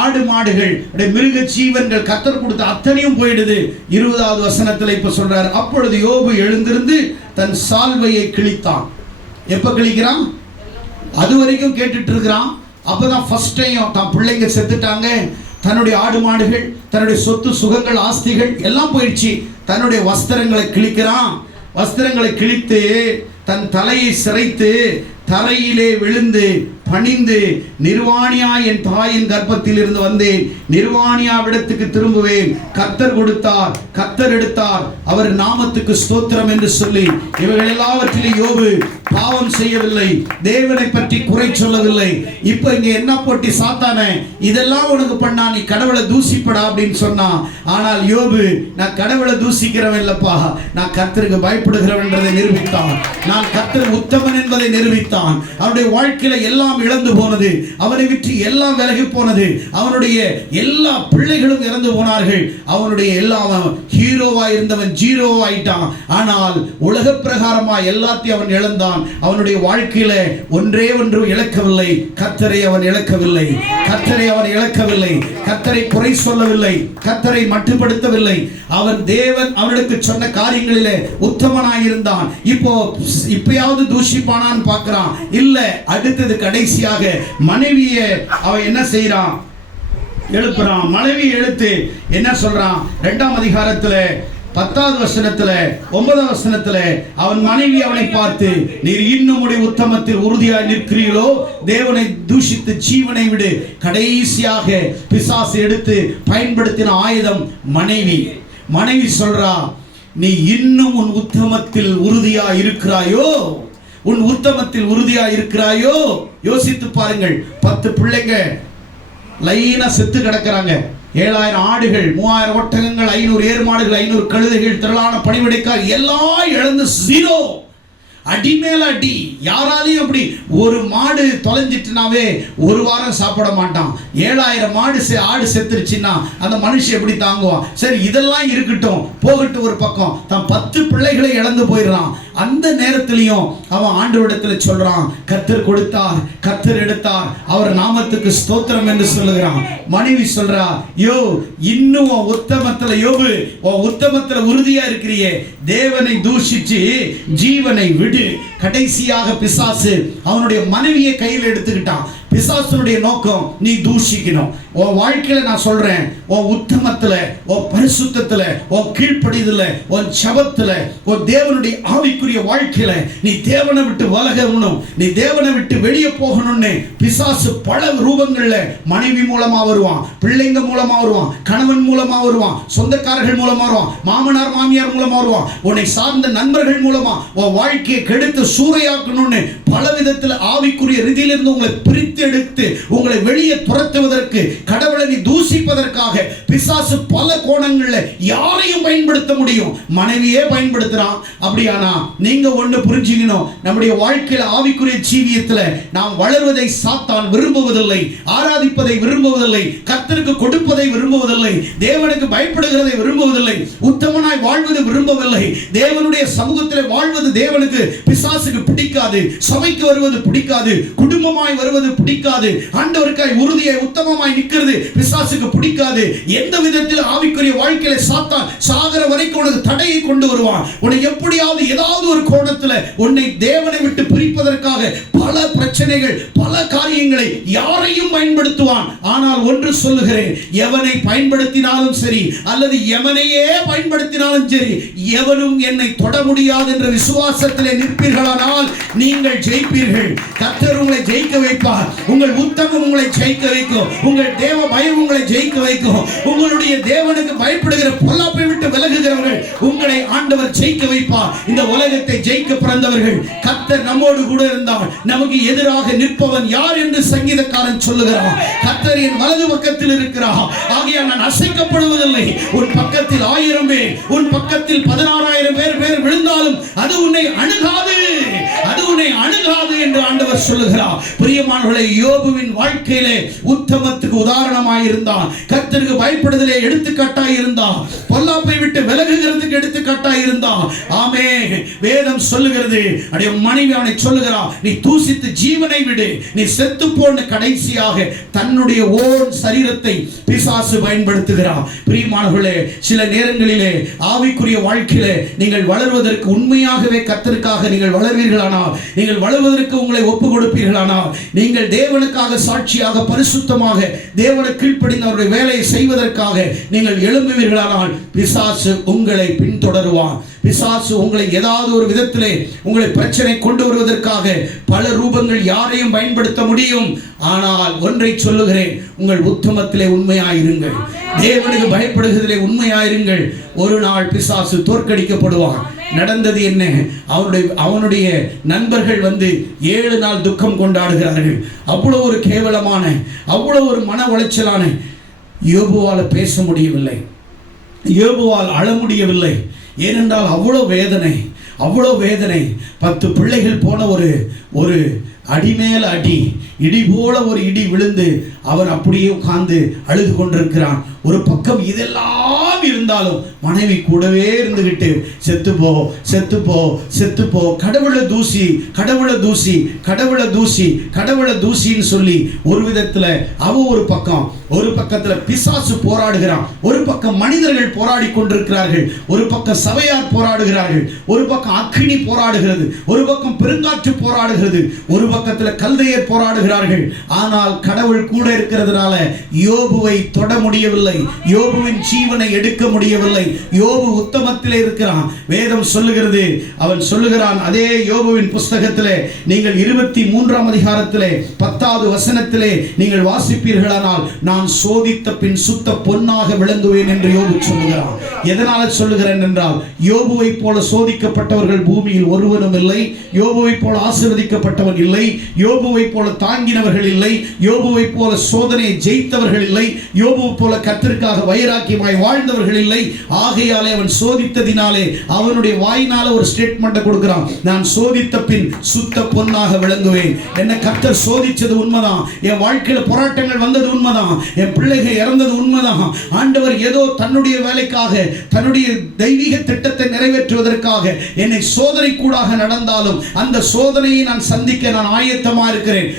ஆடு மாடுகள், மிருக ஜீவன்கள், கர்த்தர் கொடுத்த அத்தனையும் போயிடுது. 20வது வசனத்தில் இப்ப சொல்றாரு, அப்பொழுது யோபு எழுந்திருந்து தன் சால்வையை கிழித்தான். எப்ப கிழிக்கிறான்? அது வரைக்கும் கேட்டுட்டு இருக்கிறான். அப்பதான் ஃபர்ஸ்ட் டைம் தான் பிள்ளைங்க செத்துட்டாங்க. தன்னுடைய ஆடு மாடுகள், தன்னுடைய சொத்து சுகங்கள், ஆஸ்திகள் எல்லாம் போயிடுச்சு. தன்னுடைய வஸ்திரங்களை கிழிக்கிறான். வஸ்திரங்களை கிழித்து தன் தலையை சிரைத்து தரையிலே விழுந்து பணிந்து, நிர்வாணியா என் தாயின் கர்ப்பத்தில் இருந்து வந்தேன், நிர்வாணியாவிடத்துக்கு திரும்புவேன். கர்த்தர் கொடுத்தார், கர்த்தர் எடுத்தார், அவர் நாமத்துக்கு ஸ்தோத்திரம் என்று சொல்லி இவர்கள் எல்லாவற்றிலும் யோபு பாவம் செய்யவில்லை, தேவனை பற்றி குறை சொல்லவில்லை. இப்ப இங்க என்ன போட்டி? சாத்தானே, இதெல்லாம் உனக்கு பண்ணா நீ கடவுளை தூசிப்படா அப்படின்னு சொன்னான். ஆனால் யோபு, நான் கடவுளை தூசிக்கிறவன் இல்லப்பா, நான் கர்த்தருக்கு பயப்படுகிறவன் என்பதை நிரூபித்தான். நான் கர்த்தர் உத்தமன் என்பதை நிரூபித்தான். அவனுடைய வாழ்க்கையில எல்லாம் இழந்து போனது. அவனை விட்டு எல்லாம் விலகி போனது. அவனுடைய எல்லா பிள்ளைகளும் இறந்து போனார்கள். அவனுடைய எல்லாம் ஹீரோவா இருந்தவன் ஜீரோவா ஆயிட்டான். ஆனால் உலக பிரகாரமா எல்லாத்தையும் அவன் இழந்தான். அவனுடைய வாழ்க்கையில ஒன்றே ஒன்று இழக்கவில்லை, கர்த்தரை அவன் இழக்கவில்லை. கர்த்தரை அவன் இழக்கவில்லை. கர்த்தரை குறை சொல்லவில்லை. கர்த்தரை மட்டுப்படுத்தவில்லை. அவன் தேவன் அவனுக்கு சொன்ன காரியங்களிலே உத்தமனாயிருந்தான். இப்பயாவது தூஷிப்பானான்னு பார்க்கிறான். இல்ல, அடுத்தது கடைசியாக மனைவியை அவன் என்ன செய்யறான்? எழுப்புறான். மனைவி எழுத்து என்ன சொல்றான்? 2ஆம் அதிகாரத்துல 10வது வசனத்துல 9வது வசனத்துல அவன் மனைவி அவனை பார்த்து, நீர் இன்னும் உடைய உத்தமத்தில் உறுதியாய் நிற்கிறீர்களோ, தேவனை தூஷித்து ஜீவனை விடு. கடைசியாக பிசாசு எடுத்து பயன்படுத்தின ஆயுதம் மனைவி. மனைவி சொல்றா, நீ இன்னும் உன் உத்தமத்தில் உறுதியா இருக்கிறாயோ? உன் உத்தமத்தில் உறுதியா இருக்கிறாயோ? யோசித்து பாருங்கள். 10 பிள்ளைங்க லைனா செத்து கிடக்கிறாங்க. 7000 ஆடுகள், 3000 ஒட்டகங்கள், 500 ஏர் மாடுகள், 500 கழுதைகள், திரளான பணிவிடைக்கார் எல்லாம் இழந்து ஜீரோ. அடி மேல அடி. யாராலையும் அப்படி ஒரு மாடு தொலைஞ்சிட்டுனாவே ஒரு வாரம் சாப்பிட மாட்டான். 7000 ஆடு செத்துருச்சுன்னா அந்த மனுஷன் எப்படி தாங்குவான்? சரி, இதெல்லாம் இருக்கட்டும், போகட்டும் ஒரு பக்கம். தான் 10 பிள்ளைகளை இழந்து போயிடுறான். அந்த நேரத்திலையும் அவன் ஆண்டவரிடத்தில் சொல்றான், கர்த்தர் கொடுத்தார், கர்த்தர் எடுத்தார், அவர் நாமத்துக்கு ஸ்தோத்திரம் என்று சொல்லுகிறான். மனைவி சொல்றா, யோ இன்னும் உத்தமத்துல, யோபு உத்தமத்துல உறுதியா இருக்கிறியே, தேவனை தூஷிச்சு ஜீவனை விடு. கடைசியாக பிசாசு அவனுடைய மனைவியை கையில் எடுத்துக்கிட்டான். பிசாசனுடைய நோக்கம் நீ தூஷிக்கணும். உன் வாழ்க்கையில நான் சொல்றேன், உன் உத்தமத்துல, உன் பரிசுத்தத்துல, உன் கீழ்ப்படிதல, உன் ஜெபத்துல, உன் தேவனுடைய ஆவிக்குரிய வாழ்க்கையில நீ தேவனை விட்டு விலகணும், நீ தேவனை விட்டு வெளியே போகணும்னு பிசாசு பல ரூபங்கள்ல மனைவி மூலமா வருவான், பிள்ளைங்க மூலமா வருவான், கணவன் மூலமா வருவான், சொந்தக்காரர்கள் மூலமா வருவான், மாமனார் மாமியார் மூலமா வருவான், உன்னை சார்ந்த நண்பர்கள் மூலமா உன் வாழ்க்கையை கெடுத்து சூறையாக்கணும்னு பல விதத்தில் ஆவிக்குரிய ரீதியிலிருந்து உங்களை பிரித்து எடுத்து உங்களை வெளியே துரத்துவதற்கு, கடவுளை நீ தூசிப்பதற்காக பிசாசு பல கோணங்கள்ல யாரையும் பயன்படுத்த முடியும். மனைவியே பயன்படுத்துறான். அப்படியானா நீங்க ஒண்ணு புரிஞ்சுக்கணும், நம்முடைய வாழ்க்கையில ஆவிக்குரிய ஜீவியத்துல நாம் வளர்வதை சாத்தான் விரும்புவதில்லை, ஆராதிப்பதை விரும்புவதில்லை, கர்த்தருக்கு கொடுப்பதை விரும்புவதில்லை, தேவனுக்கு பயப்படுகிறதை விரும்புவதில்லை, உத்தமனாய் வாழ்வது விரும்பவில்லை. தேவனுடைய சமூகத்தில் வாழ்வது தேவனுக்கு பிசாசுக்கு பிடிக்காது, சபைக்கு வருவது பிடிக்காது, குடும்பமாய் வருவது பிடிக்காது, ஆண்டவருக்காய் உறுதியாய் உத்தமமாய் நிற்கிறது பிசாசுக்கு பிடிக்காது. எந்த விதத்தில் ஆவிக்குரிய வாழ்க்கையில சாத்தான் சாகர வரைக்கும் உனக்கு தடையை கொண்டு வருவான். உன்னை எப்படியாவது ஏதாவது ஒரு கோணத்துல உன்னை தேவனை விட்டு பிரிப்பதற்காக பல பிரச்சனைகள், பல காரியங்களை யாரையும் பயன்படுத்துவான். ஆனால் ஒன்று சொல்லுகிறேன், எவனை பயன்படுத்தினாலும் சரி அல்லது எவனையே பயன்படுத்தினாலும் சரி, எவனும் என்னை தொட முடியாது என்ற விசுவாசத்திலே நிற்பீர்களானால் நீங்கள் ஜெயிப்பீர்கள். கர்த்தர் உங்களை ஜெயிக்க வைப்பார். உங்கள் உத்தமம் உங்களை ஜெயிக்க வைக்கும். உங்கள் தேவ பயம் உங்களை ஜெயிக்க வைக்கும். உங்களுடைய தேவனுக்கு பயப்படுகிற பொல்லாப்பை விட்டு விலகுகிறவர்கள் உங்களை ஆண்டவர் ஜெயிக்க வைப்பார். இந்த உலகத்தை ஜெயிக்க பிறந்தவர்கள் கர்த்தர் நம்மோடு கூட இருந்தால் நமக்கு எதிராக நிற்பவன் யார் என்று சங்கீதக்காரன் சொல்லுகிறான். கர்த்தர் என் வலது பக்கத்தில் இருக்கிறார், ஆகையால் நான் அசைக்கப்படுவதில்லை. உன் பக்கத்தில் 1000 பேர், உன் பக்கத்தில் 16,000 பேர் விழுந்தாலும் அது உன்னை அணுகாது, அது உன்னை அணுகாது என்று ஆண்டவர் சொல்லுகிறார். பிரியமானவர்களே, யோபுவின் வாழ்க்கையிலே உத்தமத்துக்கு உதாரணமாய் இருந்தான், கர்த்தருக்கு பயப்படுதலே எடுத்துக்காட்டாய் இருந்தான், பொல்லாப்பை விட்டு விலகுகிறதுக்கு எடுத்துக்காட்டாய் இருந்தான். ஆமே, வேதம் சொல்லுகிறது, அடைய மனைவி அவனை சொல்லுகிறான், நீ தூசித்து ஜீவனை விடு, நீ செத்து போன கடைசியாக தன்னுடைய ஓன் சரீரத்தை பிசாசு பயன்படுத்துகிறான். பிரியமானவர்களே, சில நேரங்களிலே ஆவிக்குரிய வாழ்க்கையிலே நீங்கள் வளர்வதற்கு, உண்மையாகவே கர்த்தருக்காக நீங்கள் வளர்வீர்களானால், நீங்கள் வளர்வதற்கு உங்களை ஒப்பு கொடுப்பீர்களானால், நீங்கள் தேவனுக்காக சாட்சியாக பரிசுத்தமாக தேவனுக்கு கீழ்ப்படிந்து அவருடைய வேலையை செய்வதற்காக நீங்கள் எழும்புவீர்களானால் பிசாசு உங்களை பின்தொடருவான். பிசாசு உங்களை ஏதாவது ஒரு விதத்திலே உங்களை பிரச்சனை கொண்டு வருவதற்காக பல ரூபங்கள் யாரையும் பயன்படுத்த முடியும். ஆனால் ஒன்றை சொல்லுகிறேன், உங்கள் உத்தமத்திலே உண்மையாயிருங்கள், தேவனுக்கு பயப்படுகிறதிலே உண்மையாயிருங்கள். ஒரு நாள் பிசாசு தோற்கடிக்கப்படுவான். நடந்தது என்ன? அவனுடைய நண்பர்கள் 7 நாள் துக்கம் கொண்டாடுகிறார்கள். அவ்வளவு ஒரு கேவலமான, அவ்வளவு ஒரு மன உளைச்சலான, யோபுவால் பேச முடியவில்லை, யோபுவால் அழ முடியவில்லை. ஏனென்றால் அவ்வளோ வேதனை, அவ்வளோ வேதனை. 10 பிள்ளைகள் போன ஒரு அடி மேல அடி, இடி போல ஒரு இடி விழுந்து அவன் அப்படியே உட்கார்ந்து அழுது கொண்டிருக்கிறான். ஒரு பக்கம் இதெல்லாம் இருந்தாலும் மனைவி கூடவே இருந்துகிட்டு செத்துப்போ செத்துப்போ செத்துப்போ, கடவுளை தூசி கடவுளை தூசி கடவுளை தூசி கடவுளை தூசின்னு சொல்லி ஒரு விதத்தில் அவ ஒரு பக்கத்தில் பிசாசு போராடுகிறான், ஒரு பக்கம் மனிதர்கள் போராடி கொண்டிருக்கிறார்கள், ஒரு பக்கம் சபையார் போராடுகிறார்கள், ஒரு பக்கம் அக்கினி போராடுகிறது, ஒரு பக்கம் பெருங்காற்று போராடுகிறது, ஒரு பக்கத்தில் கல்தையர் போராடுகிறார்கள். ஆனால் கடவுள் கூட இருக்கிறதுனால யோபுவை தொட முடியவில்லை, யோபுவின் ஜீவனை எடுக்க முடியவில்லை. யோபு உத்தமத்திலே இருக்கிறான். வேதம் சொல்லுகிறது, அவன் சொல்லுகிறான், அதே யோபுவின் புஸ்தகத்திலே நீங்கள் 23ஆம் அதிகாரத்திலே 10வது வசனத்திலே நீங்கள் வாசிப்பீர்களானால், நான் சோதித்த பின் சுத்த பொன்னாக விளங்குவேன் என்று யோபு சொல்லுகிறான். எதனால சொல்லுகிறேன் என்றால், யோபுவை போல சோதிக்கப்பட்டவர்கள் பூமியில் ஒருவனும் இல்லை, யோபுவை போல ஆசீர்வதிக்கப்பட்டவன் இல்லை, யோபுவை போல தாங்கினவர்கள் இல்லை, யோபுவை போல சோதனையை ஜெயித்தவர்கள் இல்லை, யோபுவை போல கர்த்தருக்காக வைராக்கியமாய் வாழ்ந்தவர்கள் இல்லை. ஆகையாலே அவன் சோதித்ததினாலே அவனுடைய வாயினால ஒரு ஸ்டேட்மெண்ட் கொடுக்கிறான், நான் சோதித்த பின் சுத்த பொன்னாக விளங்குவேன். என்ன கர்த்தர் சோதிச்சது உண்மைதான், என் வாழ்க்கையில போராட்டங்கள் வந்தது உண்மைதான், என் பிள்ளைகள் இறந்தது உண்மைதான். ஆண்டவர் ஏதோ தன்னுடைய வேலைக்காக, தன்னுடைய தெய்வீக திட்டத்தை நிறைவேற்றுவதற்காக என்னை சோதனை கூடாக நடந்தாலும் அந்த சோதனையை நான் சந்திக்க நான் ஆயத்தமா இருக்கிறேன்.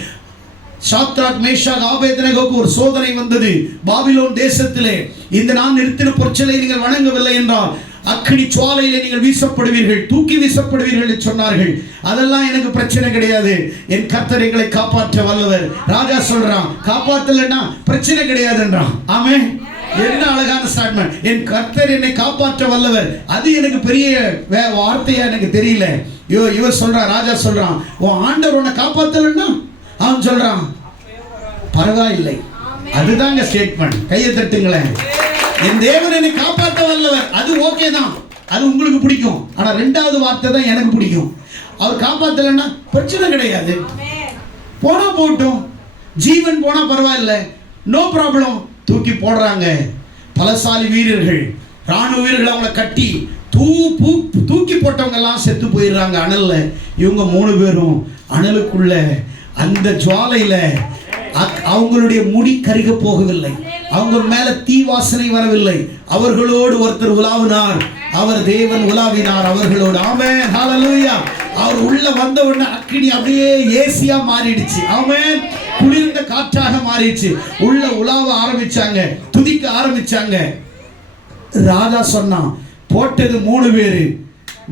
சாத்ராக், மேஷாக், ஆபேத்நேகோவுக்கு ஒரு சோதனை வந்தது பாபிலோன் தேசத்திலே. இந்த நான் நிறுத்தின பொற்சிலை நீங்கள் வணங்கவில்லை என்றால் அக்கினி சுவாலையிலே நீங்கள் வீசப்படுவீர்கள், தூக்கி வீசப்படுவீர்கள் என்று சொன்னார்கள். அதெல்லாம் எனக்கு பிரச்சனை கிடையாது, என் கர்த்தர் எங்களை காப்பாற்ற வல்லவர். ராஜா சொல்றான், காப்பாற்றலன்னா பிரச்சனை கிடையாதுன்றான். ஆமென். என்ன அழகான ஸ்டேட்மென்ட். என் கர்த்தர் என்னை காப்பாற்ற வல்லவர். அது எனக்கு பெரிய வார்த்தையா எனக்கு தெரியல. இவர் சொல்றான், ராஜா சொல்றான், உன் ஆண்டவர் உன்னை காப்பாற்றலன்னா அவன் சொல்றான் பரவாயில்லை. அதுதாங்க ஸ்டேட்மெண்ட். கையை தட்டுங்களேன். என் தேவன் என்னை காப்பாற்ற வல்லவர். அது ஓகே தான், அது உங்களுக்கு பிடிக்கும். ஆனா ரெண்டாவது வார்த்தை தான் எனக்கு பிடிக்கும். அவர் காப்பாற்றலன்னா பிரச்சனை கிடையாது, போனா போட்டும், ஜீவன் போனா பரவாயில்ல, நோ ப்ராப்ளம். தூக்கி போடுறாங்க. பலசாலி வீரர்கள், ராணுவ வீரர்கள் அவங்களை கட்டி தூக்கி போட்டவங்க எல்லாம் செத்து போயிடுறாங்க அனல்ல. இவங்க 3 பேரும் அனலுக்குள்ள அந்த ஜுவாலையில அவங்களுடைய முடி கருக போகவில்லை, அவங்க மேல தீ வாசனை வரவில்லை. அவர்களோடு ஒருத்தர் உலாவினார், அவர் தேவன் உலாவினார் அவர்களோடு. ஆமென், ஹல்லேலூயா. அவர் உள்ள வந்த உடனே அக்கினி அப்படியே ஏசியா மாறிடுச்சு. ஆமென். குளிர்ந்த காற்றாக மாறிடுச்சு. உள்ள உலாவ ஆரம்பிச்சாங்க, துதிக்க ஆரம்பிச்சாங்க. ராஜா சொன்னான், போட்டது 3 பேரு,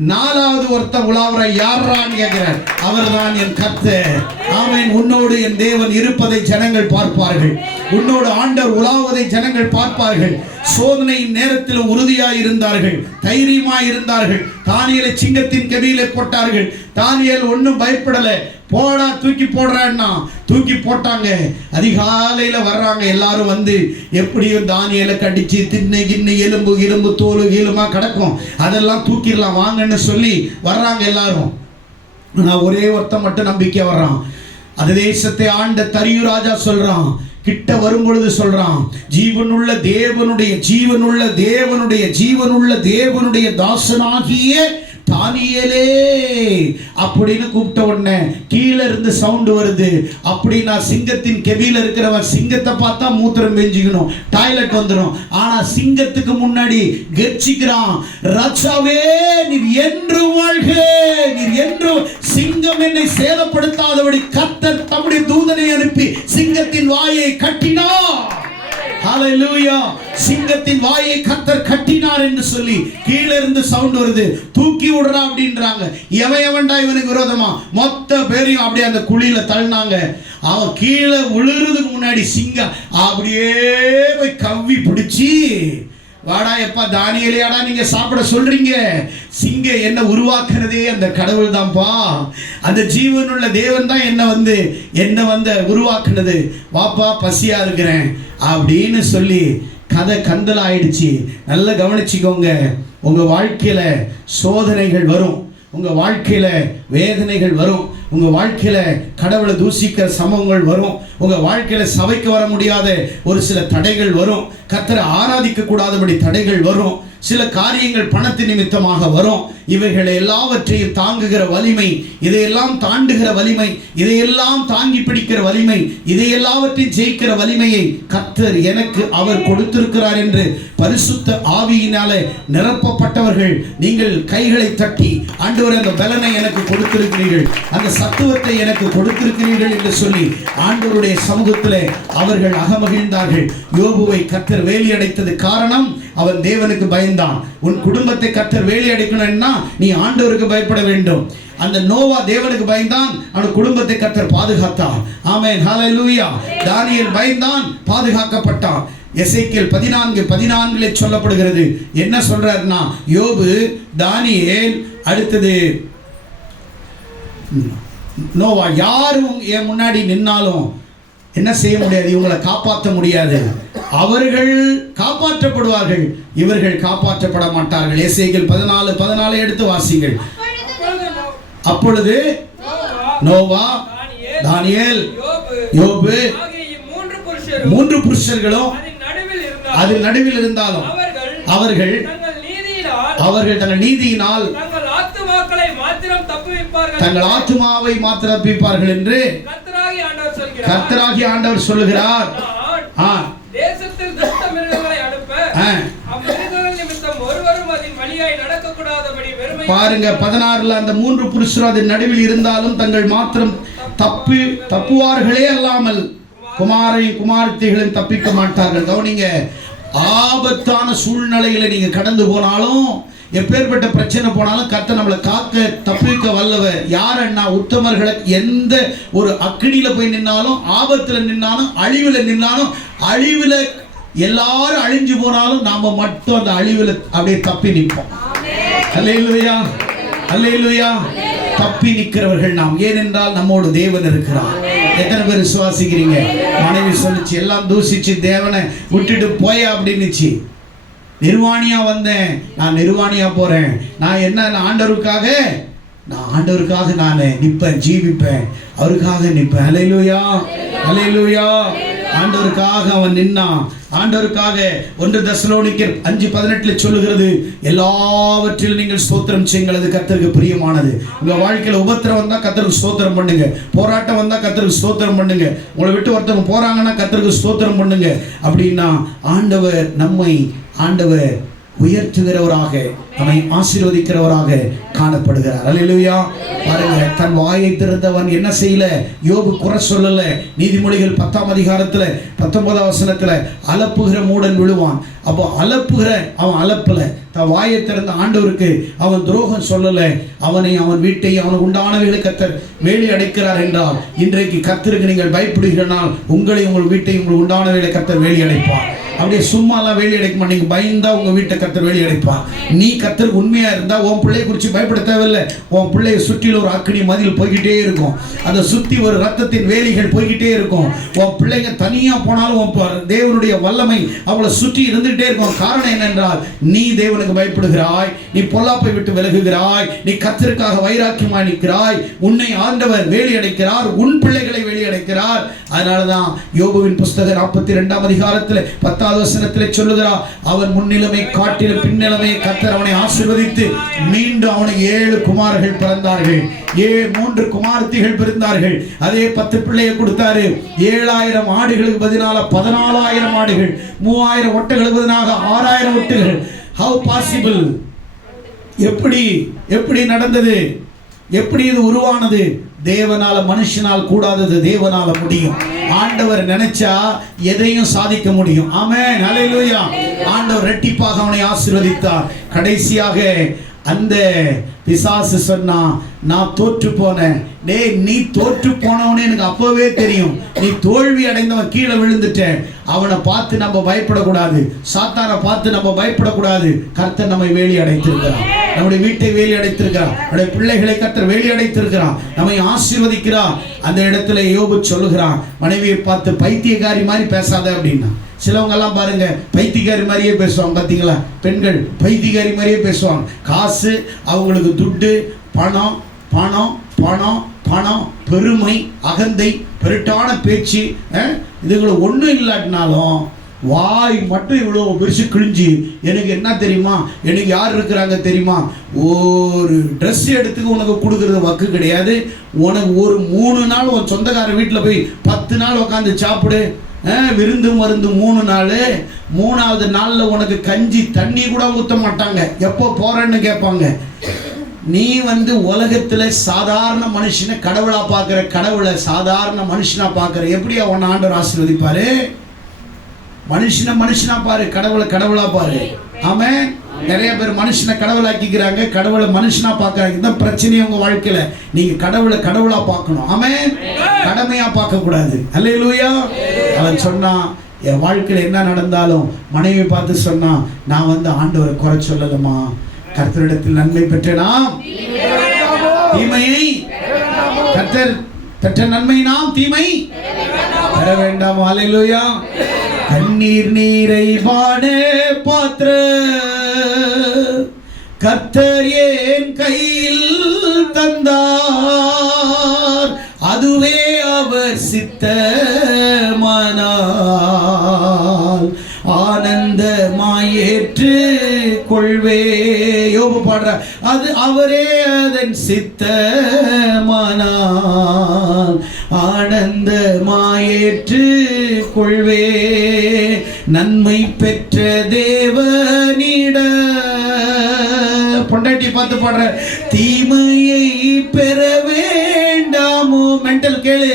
4வது ஒருத்தன் உலாவரை யாரான்னு கேட்கிறார். அவர்தான் என் கர்த்தர். ஆமென். உன்னோடு என் தேவன் இருப்பதை ஜனங்கள் பார்ப்பார்கள், உன்னோடு ஆண்டவர் உலாவதை ஜனங்கள் பார்ப்பார்கள். சோதனையின் நேரத்தில் உறுதியாய் இருந்தார்கள், தைரியமாய் இருந்தார்கள். தானியேலை சிங்கத்தின் கெபியிலே போட்டார்கள். தானியேல் ஒன்றும் பயப்படல. போடா, தூக்கி போடுறான்னா தூக்கி போட்டாங்க. அதிகாலையில் வர்றாங்க எல்லாரும் வந்து, எப்படியும் தானியேலை கடிச்சு திண்ணை கிண்ணை எலும்பு தோல் கீழுமா கிடக்கும், அதெல்லாம் தூக்கிடலாம் வாங்கன்னு சொல்லி வர்றாங்க எல்லாரும். ஆனால் ஒரே ஒருத்தன் மட்டும் நம்பிக்கை வர்றான். அது தேசத்தை ஆண்ட தரியு ராஜா சொல்றான், கிட்ட வரும் பொழுது சொல்றான், ஜீவனுள்ள தேவனுடைய தாசனாகிய தானியேலே அப்படின்னு கூப்பிட்ட உடனே கீழே இருந்து சவுண்ட் வருது. அப்படின்னா சிங்கத்தின் கெபியில இருக்கிறவன் சிங்கத்தை பார்த்தா மூத்திரம் பெஞ்சிக்கணும், டாய்லெட் வந்துடும். ஆனா சிங்கத்துக்கு முன்னாடி கெர்ச்சிக்கிறான், ராஜாவே நீர் என்று வாழ்க, நீர் என்று. சிங்கம் என்னை சேதப்படுத்தாதபடி கர்த்தர் தம்முடைய தூதனை அனுப்பி சிங்கத்தின் வாயை கட்டினார். ஹல்லேலூயா. சிங்கத்தின் வாயை கர்த்தர் கட்டினார் என்று சொல்லி கீழே இருந்து சவுண்ட் வருது, தூக்கி விடுறா அப்படின்றாங்க. எவன்டா இவனுக்கு விரோதமா மொத்த பேரையும் அப்படியே அந்த குழியில தள்ளினாங்க. அவன் கீழே விழுறதுக்கு முன்னாடி சிங்கம் அப்படியே போய் கவ்வி பிடிச்சி, வாடா எப்பா தானியேலையாடா நீங்க சாப்பிட சொல்றீங்க, சிங்க என்ன உருவாக்குறதே அந்த கடவுள் தான்ப்பா, அந்த ஜீவனுள்ள தேவன் தான் என்ன வந்து உருவாக்குனது, வாப்பா பசியா இருக்கிறேன் அப்படின்னு சொல்லி கதை கந்தல் ஆயிடுச்சு. நல்லா கவனிச்சுக்கோங்க. உங்க வாழ்க்கையில சோதனைகள் வரும், உங்க வாழ்க்கையில வேதனைகள் வரும், உங்க வாழ்க்கையில கடவுளை தூசிக்கிற சம்பவங்கள் வரும், உங்க வாழ்க்கையில சபைக்கு வர முடியாத ஒரு சில தடைகள் வரும், கர்த்தரை ஆராதிக்க கூடாதபடி தடைகள் வரும், சில காரியங்கள் பணத்து நிமித்தமாக வரும். இவைகளை எல்லாவற்றையும் தாங்குகிற வலிமை, இதையெல்லாம் தாண்டுகிற வலிமை, இதையெல்லாம் தாங்கி பிடிக்கிற வலிமை, இதை எல்லாவற்றையும் ஜெயிக்கிற வலிமையை கர்த்தர் எனக்கு அவர் கொடுத்திருக்கிறார் என்று பரிசுத்த ஆவியினாலே நிரப்பப்பட்டவர்கள் நீங்கள் கைகளை தட்டி, ஆண்டவர் அந்த பலனை எனக்கு கொடுத்திருக்கிறீர்கள், அந்த சத்துவத்தை எனக்கு கொடுத்திருக்கிறீர்கள் என்று சொல்லி ஆண்டவருடைய சமூகத்திலே அவர்கள் அகமகிழ்ந்தார்கள். யோபுவை கர்த்தர் வேலி அடைத்தது காரணம், அவன் தேவனுக்கு பயந்தான். உன் குடும்பத்தை கர்த்தர் வேலி அடைக்கணும்னா நீ ஆண்டவருக்கு பயப்பட வேண்டும். அந்த நோவா தேவனுக்கு பயந்தான், அவன் குடும்பத்தை கர்த்தர் பாதுகாத்தார். ஆமென், ஹல்லேலூயா. தானியேல் பயந்தான், பாதுகாக்கப்பட்டான். எசேக்கியேல் 14:14 சொல்லப்படுகிறது. என்ன சொல்றாருன்னா, யோபு, தானியேல், அடுத்தது நோவா, யாரும் என் முன்னாடி நின்னாலும் என்ன செய்ய முடியாது, இவங்களை காப்பாற்ற முடியாது. அவர்கள் காப்பாற்றப்படுவார்கள், இவர்கள் காப்பாற்றப்பட மாட்டார்கள். எசேக்கியேல் 14:14 எடுத்து வாசிங்கள். அப்பொழுது நோவா, தானியேல், யோபு, 3 புருஷர்களும் அதில் நடுவில் இருந்தாலும் அவர்கள் தங்கள் நீதியினால் தங்கள் ஆத்துமாவை மாத்திரம் தப்புவிப்பார்கள் என்று கர்த்தராகிய ஆண்டவர் சொல்லுகிறார். தேசத்தில் துஷ்ட மிருகங்களை அனுப்ப அம்மிருகங்கள் நிமித்தம் ஒருவரும் அதன் வழியாய் நடக்கக்கூடாதபடி வெறுமை. பாருங்க, 16 அந்த 3 புருஷர் அதன் நடுவில் இருந்தாலும் தங்கள் மாத்திரம் தப்புவார்களே அல்லாமல் குமாரையும் குமாரத்திகளையும் தப்பிக்க மாட்டார்கள். கவனிங்க, ஆபத்தான சூழ்நிலைகளை நீங்க கடந்து போனாலும் எப்பேற்பட்ட பிரச்சனை போனாலும் கர்த்தர் நம்மளை காக்க தப்பிக்க வல்லவர். யாரன்னா உத்தமர்களை எந்த ஒரு அக்கினியில போய் நின்னாலும், ஆபத்துல நின்னாலும், அழிவுல நின்னாலும், அழிவுல எல்லாரும் அழிஞ்சு போனாலும் நாம மட்டும் அந்த அழிவுல அப்படியே தப்பி நிற்போம். அல்லேலூயா, அல்லேலூயா. தப்பி நிற்கிறவர்கள் நாம். ஏனென்றால் நம்மோடு தேவன் இருக்கிறார். எத்தனை பேர் விசுவாசிக்கிறீங்க? மனைவி சொல்லிச்சு, எல்லாம் தூசிச்சு தேவனை விட்டுட்டு போயா அப்படின்னுச்சு. நிர்வாணியா வந்தேன், நான் நிர்வாணியா போறேன். நான் என்ன, ஆண்டவருக்காக நான் நிற்பேன், ஜீவிப்பேன், அவருக்காக நிற்பேன். அல்லேலூயா, அல்லேலூயா. ஆண்டவருக்காக அவன் நின்னான். ஆண்டவருக்காக 1 தெசலோனிக்கர் 5:18 சொல்லுகிறது, எல்லாவற்றிலும் நீங்கள் ஸ்தோத்திரம் செய்யுங்கள், அது கர்த்தருக்கு பிரியமானது. உங்க வாழ்க்கையில உபத்திரம் வந்தா கர்த்தருக்கு ஸ்தோத்திரம் பண்ணுங்க, போராட்டம் வந்தா கர்த்தருக்கு ஸ்தோத்திரம் பண்ணுங்க, உங்களை விட்டு ஒருத்தவங்க போறாங்கன்னா கர்த்தருக்கு ஸ்தோத்திரம் பண்ணுங்க. அப்படின்னா ஆண்டவர் உயர்த்துகிறவராக, நம்மை ஆசீர்வதிக்கிறவராக காணப்படுகிறார். அல்லேலூயா. பாருங்க, தன் வாயை திறந்தவன் என்ன செய்யல? யோபு குறை சொல்லல. நீதிமொழிகள் 10ஆம் அதிகாரத்துல 19ஆம் வசனத்துல அலப்புகிற மூடன் விழுவான். அப்போ அவன் அலப்பல, தன் வாயை திறந்த ஆண்டவருக்கு அவன் துரோகம் சொல்லல. அவன் வீட்டை, அவனுக்கு உண்டானவைகளை கர்த்தர் வேலி அடைக்கிறார் என்றால், இன்றைக்கு கர்த்தருக்கு நீங்கள் பயப்படுகிறனால் உங்களை, உங்கள் வீட்டை, உங்களுக்கு உண்டானவைகளை கர்த்தர் வேலி அடைப்பார். அப்படியே சும்மாலாம் வேலி அடைக்க மாட்டீங்க. பயந்தா உங்க வீட்டை கர்த்தர் வேலி அடைப்பார். நீ கர்த்தருக்கு உண்மையா இருந்தா உன் பிள்ளையை குறித்து பயப்பட தேவையில்லை. உன் பிள்ளையை சுற்றில ஒரு அக்கினி மதில் போய்கிட்டே இருக்கும், அதை சுற்றி ஒரு ரத்தத்தின் வேலிகள் போய்கிட்டே இருக்கும். உன் பிள்ளைங்க தனியா போனாலும் தேவனுடைய வல்லமை அவளை சுற்றி இருந்துகிட்டே இருக்கும். காரணம் என்னென்றால், நீ தேவனுக்கு பயப்படுகிறாய், நீ பொல்லாப்பை விட்டு விலகுகிறாய், நீ கர்த்தருக்காக வைராக்கியமாய் நிற்கிறாய், உன்னை ஆண்டவர் வேலி அடைக்கிறார், உன் பிள்ளைகளை வேலி அடைக்கிறார். அதனாலதான் யோபுவின் புஸ்தகம் 42ஆம் அதிகாரத்தில் 10ஆம் வசனத்தில் சொல்லுகிறார், அவன் முன்னிலைமை காட்டிலும் பின்னிலைமை கர்த்தர் அவனை ஆசீர்வதித்து மீண்டும் அவனுக்கு 7 குமாரர்கள் பிறந்தார்கள், 3 குமாரத்திகள் பிறந்தார்கள். அதே 10 பிள்ளையை கொடுத்தாரு. 7000 ஆடுகளுக்கு பதிலாக 14,000 ஆடுகள், 3000 ஒட்டகளுக்கு பதிலாக 6000 ஒட்டுகள். Have possible? எப்படி நடந்தது? எப்படி இது உருவானது? தேவனால, மனுஷனால் கூடாதது தேவனால முடியும். ஆண்டவர் நினைச்சா எதையும் சாதிக்க முடியும். ஆமென், அல்லேலூயா. ஆண்டவர் ரெட்டிப்பாக அவனை ஆசீர்வதித்தார். கடைசியாக அந்த பிசாசு சொன்னா, நான் தோற்று போனேன். டேய், நீ தோற்று போனவனே எனக்கு அப்பவே தெரியும். நீ தோல்வி அடைந்தவன், கீழே விழுந்துட்ட. அவனை பார்த்து நம்ம பயப்படக்கூடாது, சாத்தானை பார்த்து நம்ம பயப்படக்கூடாது. கர்த்தர் நம்மை வேலி அடைத்திருக்கிறான், நம்முடைய வீட்டை வேலி அடைத்திருக்கிறான், நம்முடைய பிள்ளைகளை கர்த்தர் வேலி அடைத்திருக்கிறான், நம்மை ஆசீர்வதிக்கிறான். அந்த இடத்துல யோபு சொல்லுகிறான், மனைவியை பார்த்து பைத்தியக்காரி மாதிரி பேசாத அப்படின்னா. சிலவங்க எல்லாம் பாருங்க, பைத்தியக்காரி மாதிரியே பேசுவாங்க. பார்த்தீங்களா? பெண்கள் பைத்தியக்காரி மாதிரியே பேசுவாங்க. காசு, அவங்களுக்கு துட்டு, பணம் பணம் பணம் பணம், பெருமை, அகந்தை, பெருட்டான பேச்சு, இதுகளை ஒன்றும் இல்லாட்டினாலும் வாய் மட்டும் இவ்வளோ பெருசு கிழிஞ்சி, எனக்கு என்ன தெரியுமா, எனக்கு யார் இருக்கிறாங்க தெரியுமா, ஒரு ட்ரெஸ் எடுத்துக்க உனக்கு கொடுக்குறது வக்கு கிடையாது. உனக்கு ஒரு 3 நாள் உன் சொந்தக்கார வீட்டில் போய் 10 நாள் உட்காந்து சாப்பிடு, விருந்து மருந்து 3 நாள். 3ஆவது நாளில் உனக்கு கஞ்சி தண்ணி கூட ஊற்ற மாட்டாங்க. எப்போ போறேன்னு கேட்பாங்க. நீ உலகத்தில் சாதாரண மனுஷனை கடவுளா பார்க்குற, கடவுளை சாதாரண மனுஷனா பார்க்குற. எப்படியா உன்னை ஆண்டவர் ஆசீர்வதிப்பாரு? மனுஷனா பாரு, கடவுளை கடவுளா பாரு. ஆமென். நிறைய பேர் மனுஷனை கடவுளாக்கிக்கிறாங்க, கடவுளை மனுஷனா பார்க்கறாங்க. இந்த பிரச்சனையே உங்க வாழ்க்கையில. நீங்க கடவுளை கடவுளா பார்க்கணும். ஆமென். கடமையா பார்க்க கூடாது. அல்லேலூயா. அவன் சொன்னா, என் வாழ்க்கையில என்ன நடந்தாலும் மனைவி பார்த்து சொன்னா, நான் ஆண்டவரை குறை சொல்லலமா, கர்த்தரிடத்தில் நன்மை பெற்றனா, தீமையை கர்த்தர் பெற்ற நன்மை நாம் தீமை பெற வேண்டாம். அல்லேலூயா. கண்ணீர் நீரை பாட பாத்திர கர்த்தர் என் கையில் தந்தார், அதுவே அவர் சித்தமானால் ஆனந்தமாய் ஏற்று கொள்வே. யோபு பாடுற, அது அவரே அதன் சித்தமானால் ஆனந்தமாய் ஏற்று கொள்வே. நன்மை பெற்ற தேவனிட, பொண்டாட்டி பார்த்து பாடுற, தீமையை பெற வேண்டாமோ. மென்டல் கேளு.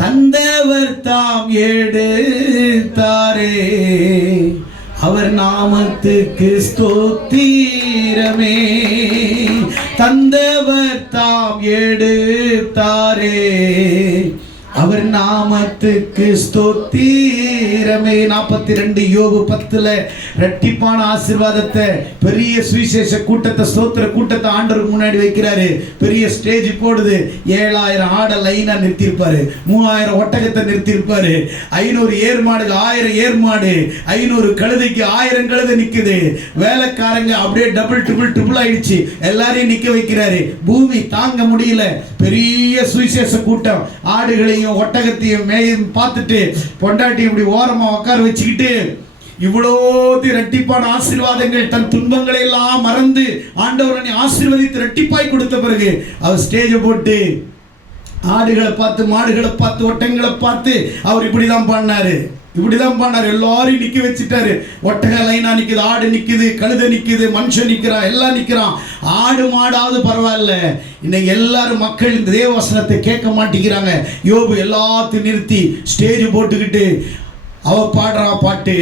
தந்தவர் தாம் எடுத்தாரே, அவர் அவர் நாமத்துக்கு ஸ்தோத்திரமே. தந்தவர் தாம் எடுத்தாரே, அவர் நாமத்துக்கு ஸ்தோத்திரமே. 42 யோபு 10ல இரட்டிப்பான ஆசீர்வாதத்தை, பெரிய சுவிசேஷ கூட்டத்தை, ஸ்தோத்திர கூட்டத்தை ஆண்டவருக்கு முன்னாடி வைக்கிறாரு. பெரிய ஸ்டேஜ் போடுது. 7000 ஆடை லைனா நிறுத்திருப்பாரு, 3000 ஒட்டகத்தை நிறுத்திருப்பாரு, 500 ஏர்மாடுகள், 1000 ஏர்மாடு, 500 கழுதைக்கு 1000 கழுதை நிக்குது. வேலைக்காரங்க அப்படியே டபுள் ட்ரிபிள் ஆயிடுச்சு. எல்லாரையும் நிக்க வைக்கிறாரு. பூமி தாங்க முடியல. பெரிய சுவிசேஷ கூட்டம் ஆடுகளை ஒட்டகத்தையும் மேயும் பார்த்துட்டு பொண்டாட்டி இப்படி ஓரமா உட்கார வச்சுக்கிட்டு இவ்வளோ இரட்டிப்பான ஆசீர்வாதங்கள், தன் துன்பங்களை எல்லாம் மறந்து ஆண்டவரை ஆசீர்வதித்து இரட்டிப்பாய் கொடுத்த பிறகு அவர் ஸ்டேஜை போட்டு ஆடுகளை பார்த்து, மாடுகளை பார்த்து, ஒட்டகங்களை பார்த்து அவர் இப்படிதான் பாடினாரு. எல்லாரையும் நிக்க வச்சுட்டாரு. ஒட்டக லைனா நிக்குது, ஆடு நிக்குது, கழுதை நிக்குது, மனுஷன் நிக்கிறான், எல்லாம் நிக்கிறான். ஆடு மாடாவது பரவாயில்ல, இன்னைக்கு எல்லாரும் மக்கள் இந்த தேவ வசனத்தை கேட்க மாட்டேங்கிறாங்க. யோபு எல்லாத்தையும் நிறுத்தி ஸ்டேஜ் போட்டுக்கிட்டு அவ பாடுறா பாட்டு,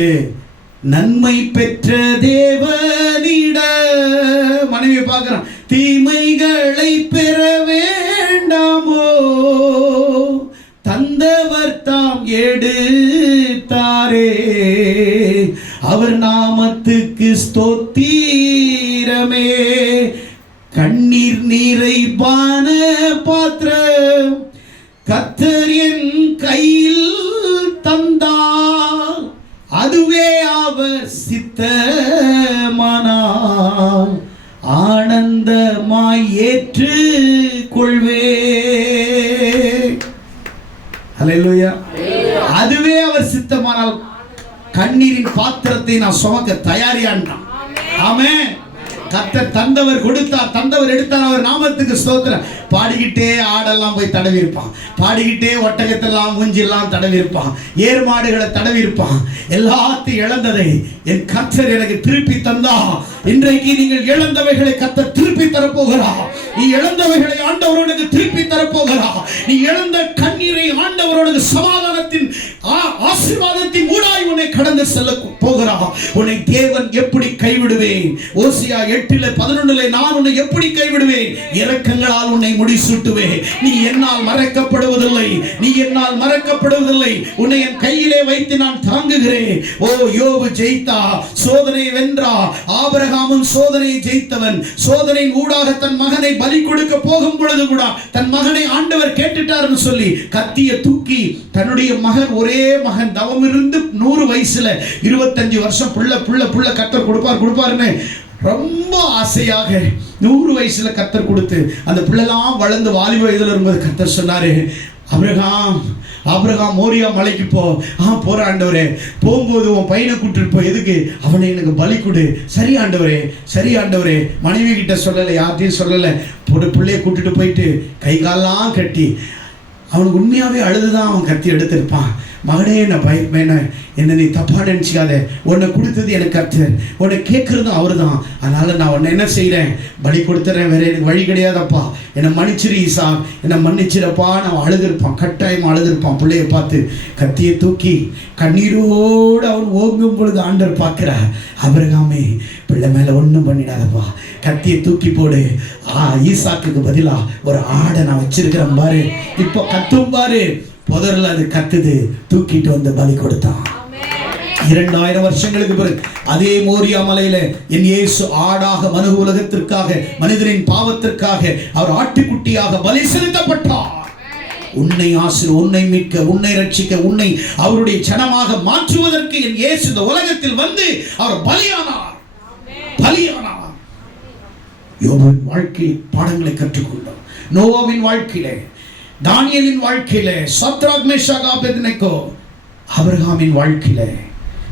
நன்மை பெற்ற தேவனிட மனைவி பார்க்கிறான், தீமைகளை பெற வேண்டாமோ, தந்தவர் தாம் எடுத்தாரே, அவர் நாமத்துக்கு ஸ்தோத்திரமே. கண்ணீர் நீரைப்பான பாத்திரம் கர்த்தர் என் கையில் தந்தார், அதுவே அவர் சித்தமானார், ஆனந்தமாய் ஏற்றுக்கொள்வே. ஹல்லேலூயா. அதுவே அவர் சித்தமானால் கண்ணீரின் பாத்திரத்தை நான் சுமக்க தயாரியான்றான். ஆமென். கர்த்தர் தந்தவர் கொடுத்தார், தந்தவர் எடுத்தார், அவர் நாமத்துக்கு ஸ்தோத்திரம். பாடிக்கிட்டே ஆடெல்லாம் போய் தடவி இருப்பான், பாடிக்கிட்டே ஒட்டகத்தெல்லாம் மூஞ்சியெல்லாம் தடவி இருப்பான், ஏர் மாடுகளை தடவி இருப்பான். எல்லாத்தையும் இழந்ததை என் கர்த்தர் எனக்கு திருப்பி தந்தா. இன்றைக்கு நீங்கள் இழந்தவைகளை கர்த்தர் திருப்பி தரப்போகிறார். நீ இழந்தவைகளை ஆண்டவரோடு திருப்பி தரப்போகிறார். நீ இழந்த கண்ணீரை ஆண்டவரோடு சமாதானத்தின் ஆசீர்வாதத்தின் ஊடாய் உன்னை கடந்து செல்ல போகிறார். உன்னை தேவன் எப்படி கைவிடுவேன்? ஓசியா 8:11 நான் உன்னை எப்படி கைவிடுவேன்? இரக்கங்களால் உன்னை முடிசூட்டுவேன். நீ என்னால் மறக்கப்படுவதில்லை, நீ என்னால் மறக்கப்படுவதில்லை. உன்னை என் கையிலே வைத்து நான் தாங்குகிறேன். ஓ, யோபு ஜெயித்தா, சோதனை வென்றா. ஆபிரகாமும் சோதனையை ஜெயித்தவன். சோதனையின் ஊடாக தன் மகனை பலி கொடுக்க போகும் பொழுது கூட தன் மகனை ஆண்டவர் கேட்டுட்டார்னு சொல்லி கத்திய தூக்கி தன்னுடைய மகன், ஒரே மகன், தவம் இருந்து 100 வயசுல 25 வருஷம் புள்ள கர்த்தர் கொடுப்பாருன்னு ரொம்ப ஆசையாக 100 வயசுல கர்த்தர் கொடுத்து அந்த பிள்ளைலாம் வளர்ந்து வாலிப வயதுல இருக்கும்போது கர்த்தர் சொன்னாரு, ஆபிரகாம் மோரியா மலைக்கு போ. போற ஆண்டவரே, போகும்போது உன் பையனை கூட்டிட்டு போ. எதுக்கு? அவனை எனக்கு பலி கொடு. சரி ஆண்டவரே. மனைவி கிட்ட சொல்லலை, யார்ட்டையும் சொல்லலை. பிள்ளைய கூட்டிட்டு போயிட்டு கை காலெல்லாம் கட்டி, அவனுக்கு உண்மையாவே அழுதுதான் அவன் கத்தி எடுத்திருப்பான். மகனே, என்ன நீ தப்பா நினைச்சிக்காத, உன்னை கொடுத்தது எனக்கு கர்த்தர், உன்னை கேட்கறதும் அவரு தான். அதனால நான் உன்னை என்ன செய்யறேன்? பலி கொடுத்துறேன், வேற எனக்கு வழி கிடையாதப்பா, என்னை மன்னிச்சிரு ஈசா, என்னை மன்னிச்சிரப்பா. நான் அழுதுருப்பான், கட்டாயம் அழுதுருப்பான். பிள்ளைய பார்த்து கத்தியை தூக்கி கண்ணீரோடு அவன் ஓங்கும் பொழுது ஆண்டவர் பார்க்கிறார், ஆபிரகாமே, பிள்ளை மேல ஒன்றும் பண்ணிடாதப்பா, கத்தியை தூக்கி போடு. ஈசாக்குக்கு பதிலா ஒரு ஆடை நான் வச்சிருக்கிறேன் பாரு, இப்போ கத்தும் பாரு. புதர்ல அது கத்துது, தூக்கிட்டு வந்து பலி கொடுத்தான். 2000 வருஷங்களுக்கு பிறகு அதே மோரியா மலையில என் இயேசு ஆடாக மனு உலகத்திற்காக, மனிதனின் பாவத்திற்காக அவர் ஆட்டுக்குட்டியாக பலி செலுத்தப்பட்டார். உன்னை உன்னை மீட்க, உன்னை ரட்சிக்க, உன்னை அவருடைய ஜனமாக மாற்றுவதற்கு என் இயேசு இந்த உலகத்தில் வந்து அவர் பலியானார். யோபுவின் வாழ்க்கையில் பாடங்களை கற்றுக்கொண்டோம். நோவாவின் வாழ்க்கையிலே, தானியேலின் வாழ்க்கையிலே, சத்ராக் மேஷாக் ஆபேத்நேகோ, ஆபிரகாமின் வாழ்க்கையிலே,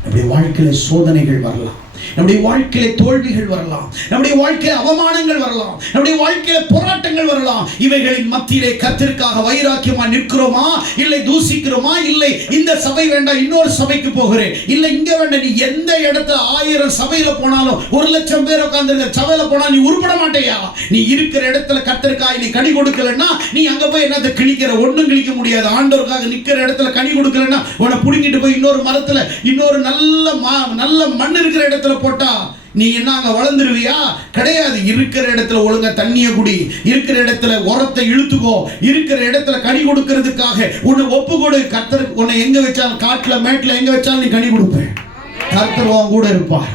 நம்முடைய வாழ்க்கையில சோதனைகள் வரலாம், நம்முடைய வாழ்க்கையில தோல்விகள் வரலாம், நம்முடைய வாழ்க்கையில அவமானங்கள் வரலாம், நம்முடைய வாழ்க்கையில போராட்டங்கள் வரலாம். இவைகளின் மத்தியிலே கர்த்தருக்காக வைராக்கியமா நிற்கிறோமா, இல்லை தூசிக்கிறோமா, இல்லை இந்த சபை வேண்டாம் இன்னொரு சபைக்கு போகிறேன், இல்லை இங்க வேண்டாம். நீ எந்த இடத்துல 1000 சபையில போனாலும் 1,00,000 பேர் உட்கார்ந்து சபையில போனா நீ உருப்பட மாட்டேயா? நீ இருக்கிற இடத்துல கர்த்தருக்காக நீ கனி கொடுக்கலன்னா நீ அங்க போய் என்னத்தை கிழிக்கிற? ஒண்ணும் கிழிக்க முடியாது. ஆண்டவருக்காக நிக்கிற இடத்துல கனி கொடுக்கலன்னா உன்னை புடுங்கிட்டு போய் இன்னொரு மரத்துல இன்னொரு நல்ல மண் இருக்கிற இடத்துல போட்டா நீ என்ன அங்க வளர்ந்துருவியா? கிடையாது. இருக்கிற இடத்துல ஒழுங்கா தண்ணிய குடி, இருக்கிற இடத்துல உரத்தை இழுத்துக்கோ, இருக்கிற இடத்துல கனி கொடுக்கிறதுக்காக உன்னை ஒப்பு கொடு. கர்த்தர் உன்னை எங்க வச்சாலும், காட்டுல மேட்ல எங்க வச்சாலும் நீ கனி கொடுப்பேன். கர்த்தர் உன் கூட இருப்பார்,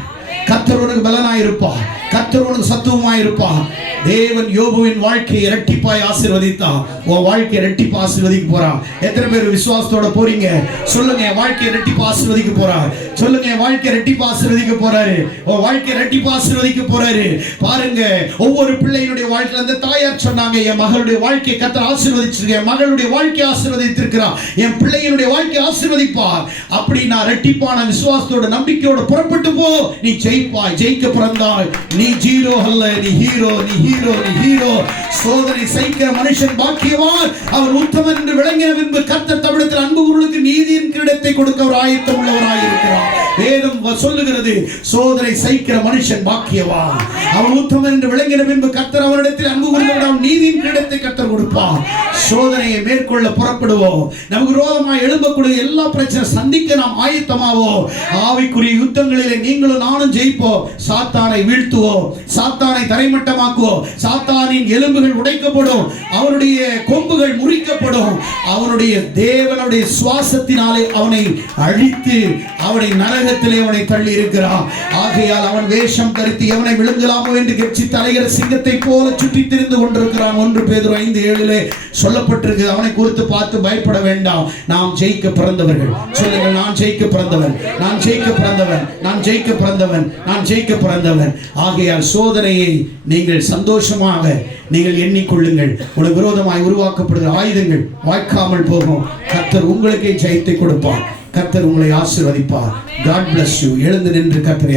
கர்த்தர் உனக்கு பலனாய் இருப்பார், கர்த்தர் உனக்கு சத்துவமாய் இருப்பார். தேவன் யோபுவின் வாழ்க்கையை இரட்டிப்பாய் ஆசீர்வதித்தார். உன் வாழ்க்கையை இரட்டிப்பா ஆசீர்வதிக்க போறார். எத்தனை பேர் விசுவாசத்தோட போறீங்க? சொல்லுங்க, என் வாழ்க்கையை இரட்டிப்பா ஆசீர்வதிக்க போறார். சொல்லுங்க, என் வாழ்க்கையை இரட்டிப்பா ஆசீர்வதிக்க போறாரு. உன் வாழ்க்கையை இரட்டிப்பா ஆசீர்வதிக்க போறாரு. பாருங்க, ஒவ்வொரு பிள்ளையினுடைய வாழ்க்கையில அந்த தாயார் சொன்னாங்க, என் மகளுடைய வாழ்க்கையை கர்த்தர் ஆசீர்வதிச்சிருக்க, என் மகளுடைய வாழ்க்கையை ஆசீர்வதித்திருக்கிறார், என் பிள்ளையினுடைய வாழ்க்கையை ஆசீர்வதிப்பார். அப்படி நான் இரட்டிப்பான விசுவாசத்தோட நம்பிக்கையோட புறப்பட்டு போ. நீ ஜெயிப்பாய், ஜெயிக்க பிறந்தாய். நீ ஜீரோ அல்ல, நீ ஹீரோ, நீ ஹீரோ, நீ ஹீரோ. சோதனை சகிக்கிற மனுஷன் பாக்கியவான், அவர் உத்தமன் என்று விளங்கின பின்பு கர்த்தர் தம்மிடத்தில் அன்பு கூறுவதற்கு நீதியின் கிரீடத்தை கொடுக்க அவர் ஆயத்தம் உள்ளவராய் இருக்கிறார். வேதம் சொல்லுகிறது, சோதனை சகிக்கிற மனுஷன் பாக்கியவான், அவன் உத்தமன் என்று விளங்கின பின்பு கர்த்தர் அவரிடத்தில் அன்பு கூறுவதற்கு நீதியின் கிரீடத்தை கர்த்தர் கொடுப்பார். சோதனையை மேற்கொள்ள புறப்படுவோம். நமக்கு விரோதமாக எழும்பக்கூடிய எல்லா பிரச்சனை சந்திக்க நாம் ஆயத்தமாவோம். ஆவிக்குரிய யுத்தங்களிலே நீங்களும் நானும் ஜெயிப்போம். சாத்தானை வீழ்த்துவோம், சாத்தானை தரைமட்டமாக்குவோம், சாத்தானின் எலும்புகள் உடைக்கப்படும், அவனுடைய கொம்புகள் முறிக்கப்படும். அவனுடைய தேவனுடைய சுவாசத்தினாலே அவனை அழித்து அவனை நரகத்திலே அவனை தள்ளி இருக்கிறான். ஆகையால் அவன் வேஷம் தரித்து எவனை விழுங்கலாமோ என்று கெர்ச்சித்து அலைகிற சிங்கத்தை போல சுற்றி திரிந்து கொண்டிருக்கிறான். 1 பேதுரு 5:7 சொல்லப்பட்டிருக்கு. அவனை குறித்து பார்த்து பயப்பட வேண்டாம். நாம் ஜெயிக்க பிறந்தவர்கள். சொல்லுங்கள், நான் ஜெயிக்க பிறந்தவன், நான் ஜெயிக்க பிறந்தவன், நான் ஜெயிக்க பிறந்தவன், நான் ஜெயிக்க பிறந்தவன். ஆகையால் சோதனையை நீங்கள் சந்தோஷமாக நீங்கள் எண்ணிக்கொள்ளுங்கள். உனக்கு விரோதமாய் உருவாக்கப்படுகிற ஆயுதங்கள் வாய்க்காமல் போகும். கர்த்தர் உங்களுக்கே ஜெயத்தை கொடுப்பார். கர்த்தர் உங்களை ஆசீர்வதிப்பார். God bless you. எழுந்து நின்று கர்த்தரை